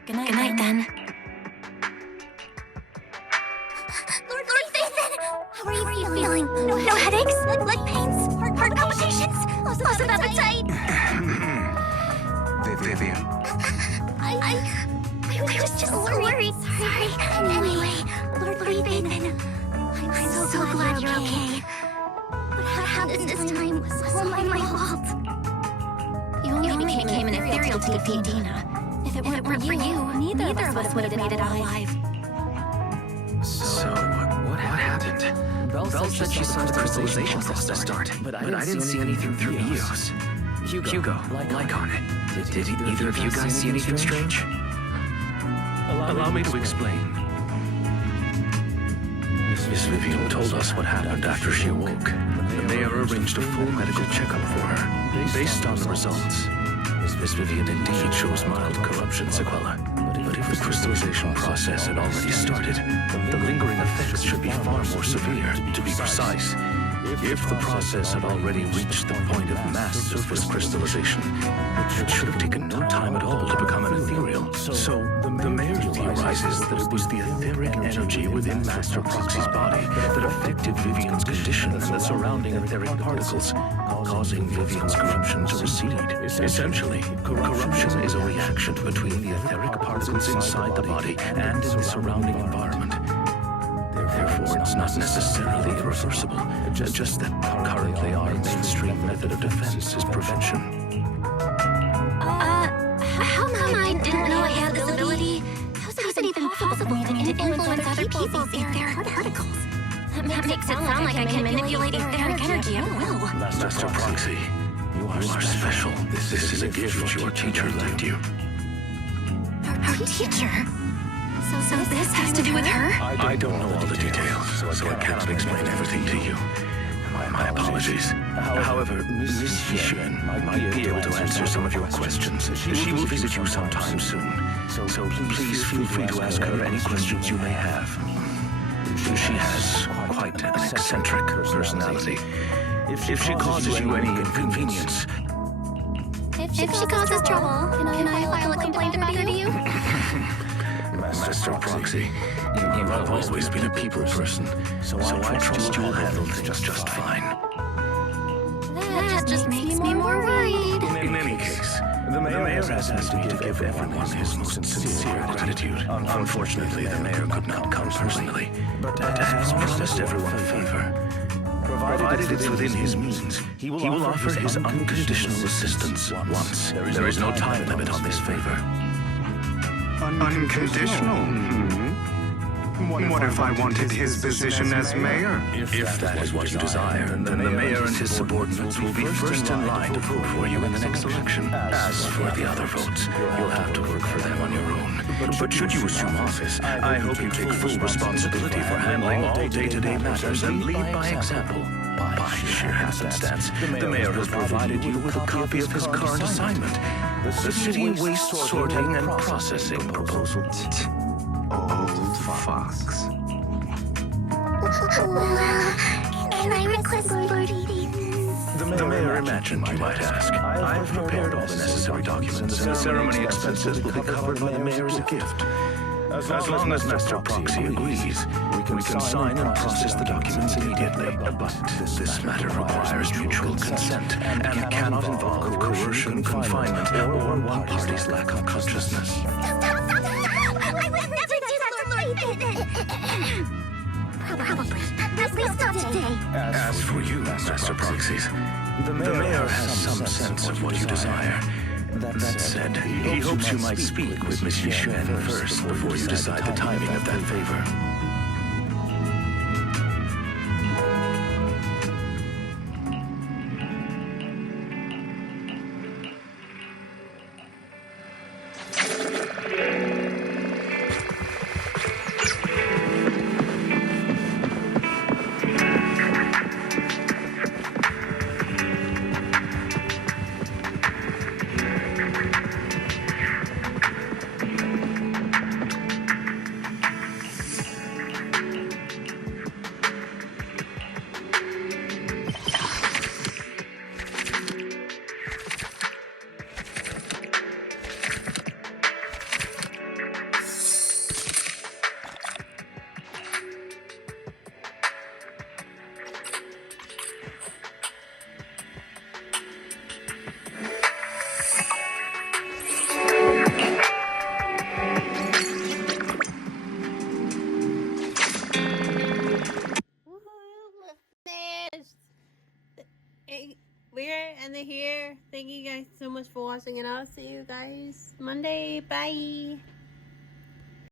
Good night then. Lord Ethan! How are you feeling? No headaches? Leg pains? Heart palpitations? Loss of appetite? Vivian. I was just worried. Sorry. Anyway, Lord Ethan, I'm so glad you're okay. What happened this time was all my fault. You only became an ethereal to defeat Dina. If it weren't for you, neither of us would have made it out alive. So, what happened? Belle said she saw the crystallization process start, but I didn't see anything through EOS. Hugo, Lycon, did either of you guys see anything strange? Allow me to explain. Miss Vivian told us what happened after she awoke. The mayor arranged a full medical checkup for her. Based on the results, Miss Vivian indeed shows mild corruption sequela. But if the crystallization process had already started, the lingering effects should be far more severe. To be precise, if the process had already reached the point of mass surface crystallization, it should have taken no time at all to become an ethereal. So, the mayor theorizes that it was the etheric energy within Master Proxy's body that affected Vivian's condition and the surrounding etheric particles, causing Vivian's corruption to recede. Essentially, corruption is a reaction between the etheric particles inside the body and in the surrounding environment. Therefore, it's not necessarily irreversible, just that currently our mainstream method of defense is prevention. How come I didn't know I had this ability? How's it even possible for me to influence other people's etheric particles? That makes it sound like I can manipulate etheric energy at will. Master Proxy, you are special. This is a gift your teacher left you. Our teacher? So this has to do with her? I don't know all the details, so I cannot explain everything to you. My apologies. However, Miss Yishun might be able to answer some of your questions. She will visit you sometime soon, so please feel free to ask her any questions you may have. She has quite an eccentric personality. If she causes you any inconvenience... If she causes trouble, can I file a complaint about her to you? Master Proxy, you have always been a people person, so I trust you'll handle things just fine. That just makes me more worried. In any case, the mayor has asked me to give everyone his most sincere gratitude. Unfortunately, the mayor could not come personally, but has promised everyone a favor. Provided it's within his means, he will offer his unconditional assistance once. There is no time limit on this favor. Unconditional? What if I wanted his position as mayor? If that is what you desire, then the mayor and his subordinates will be first in line to vote for you in the next election. As for the other votes, you'll have to work for them on your own. But should you assume office, I hope you take full responsibility for handling all day-to-day matters and lead by example. By sheer happenstance, the mayor has provided you with a copy of his current assignment, the City Waste Sorting and Processing Proposal. Old fox. Can I request Lord Ethan? The mayor imagined you might ask. I have prepared all the necessary documents, and the ceremony expenses will be covered by the mayor as a gift. As long as Master Proxy agrees, we can sign and process the documents immediately. But this matter requires mutual consent and cannot involve coercion, confinement, or one party's lack of consciousness. Stop! I would never do that, Lord Ethan! Probably. At least not today. As for you, Master Proxies, the mayor has some sense of what you desire. That said, he hopes you might speak with Miss Yishun first before you decide the timing of that favor. it here. Thank you guys so much for watching, and I'll see you guys Monday. Bye.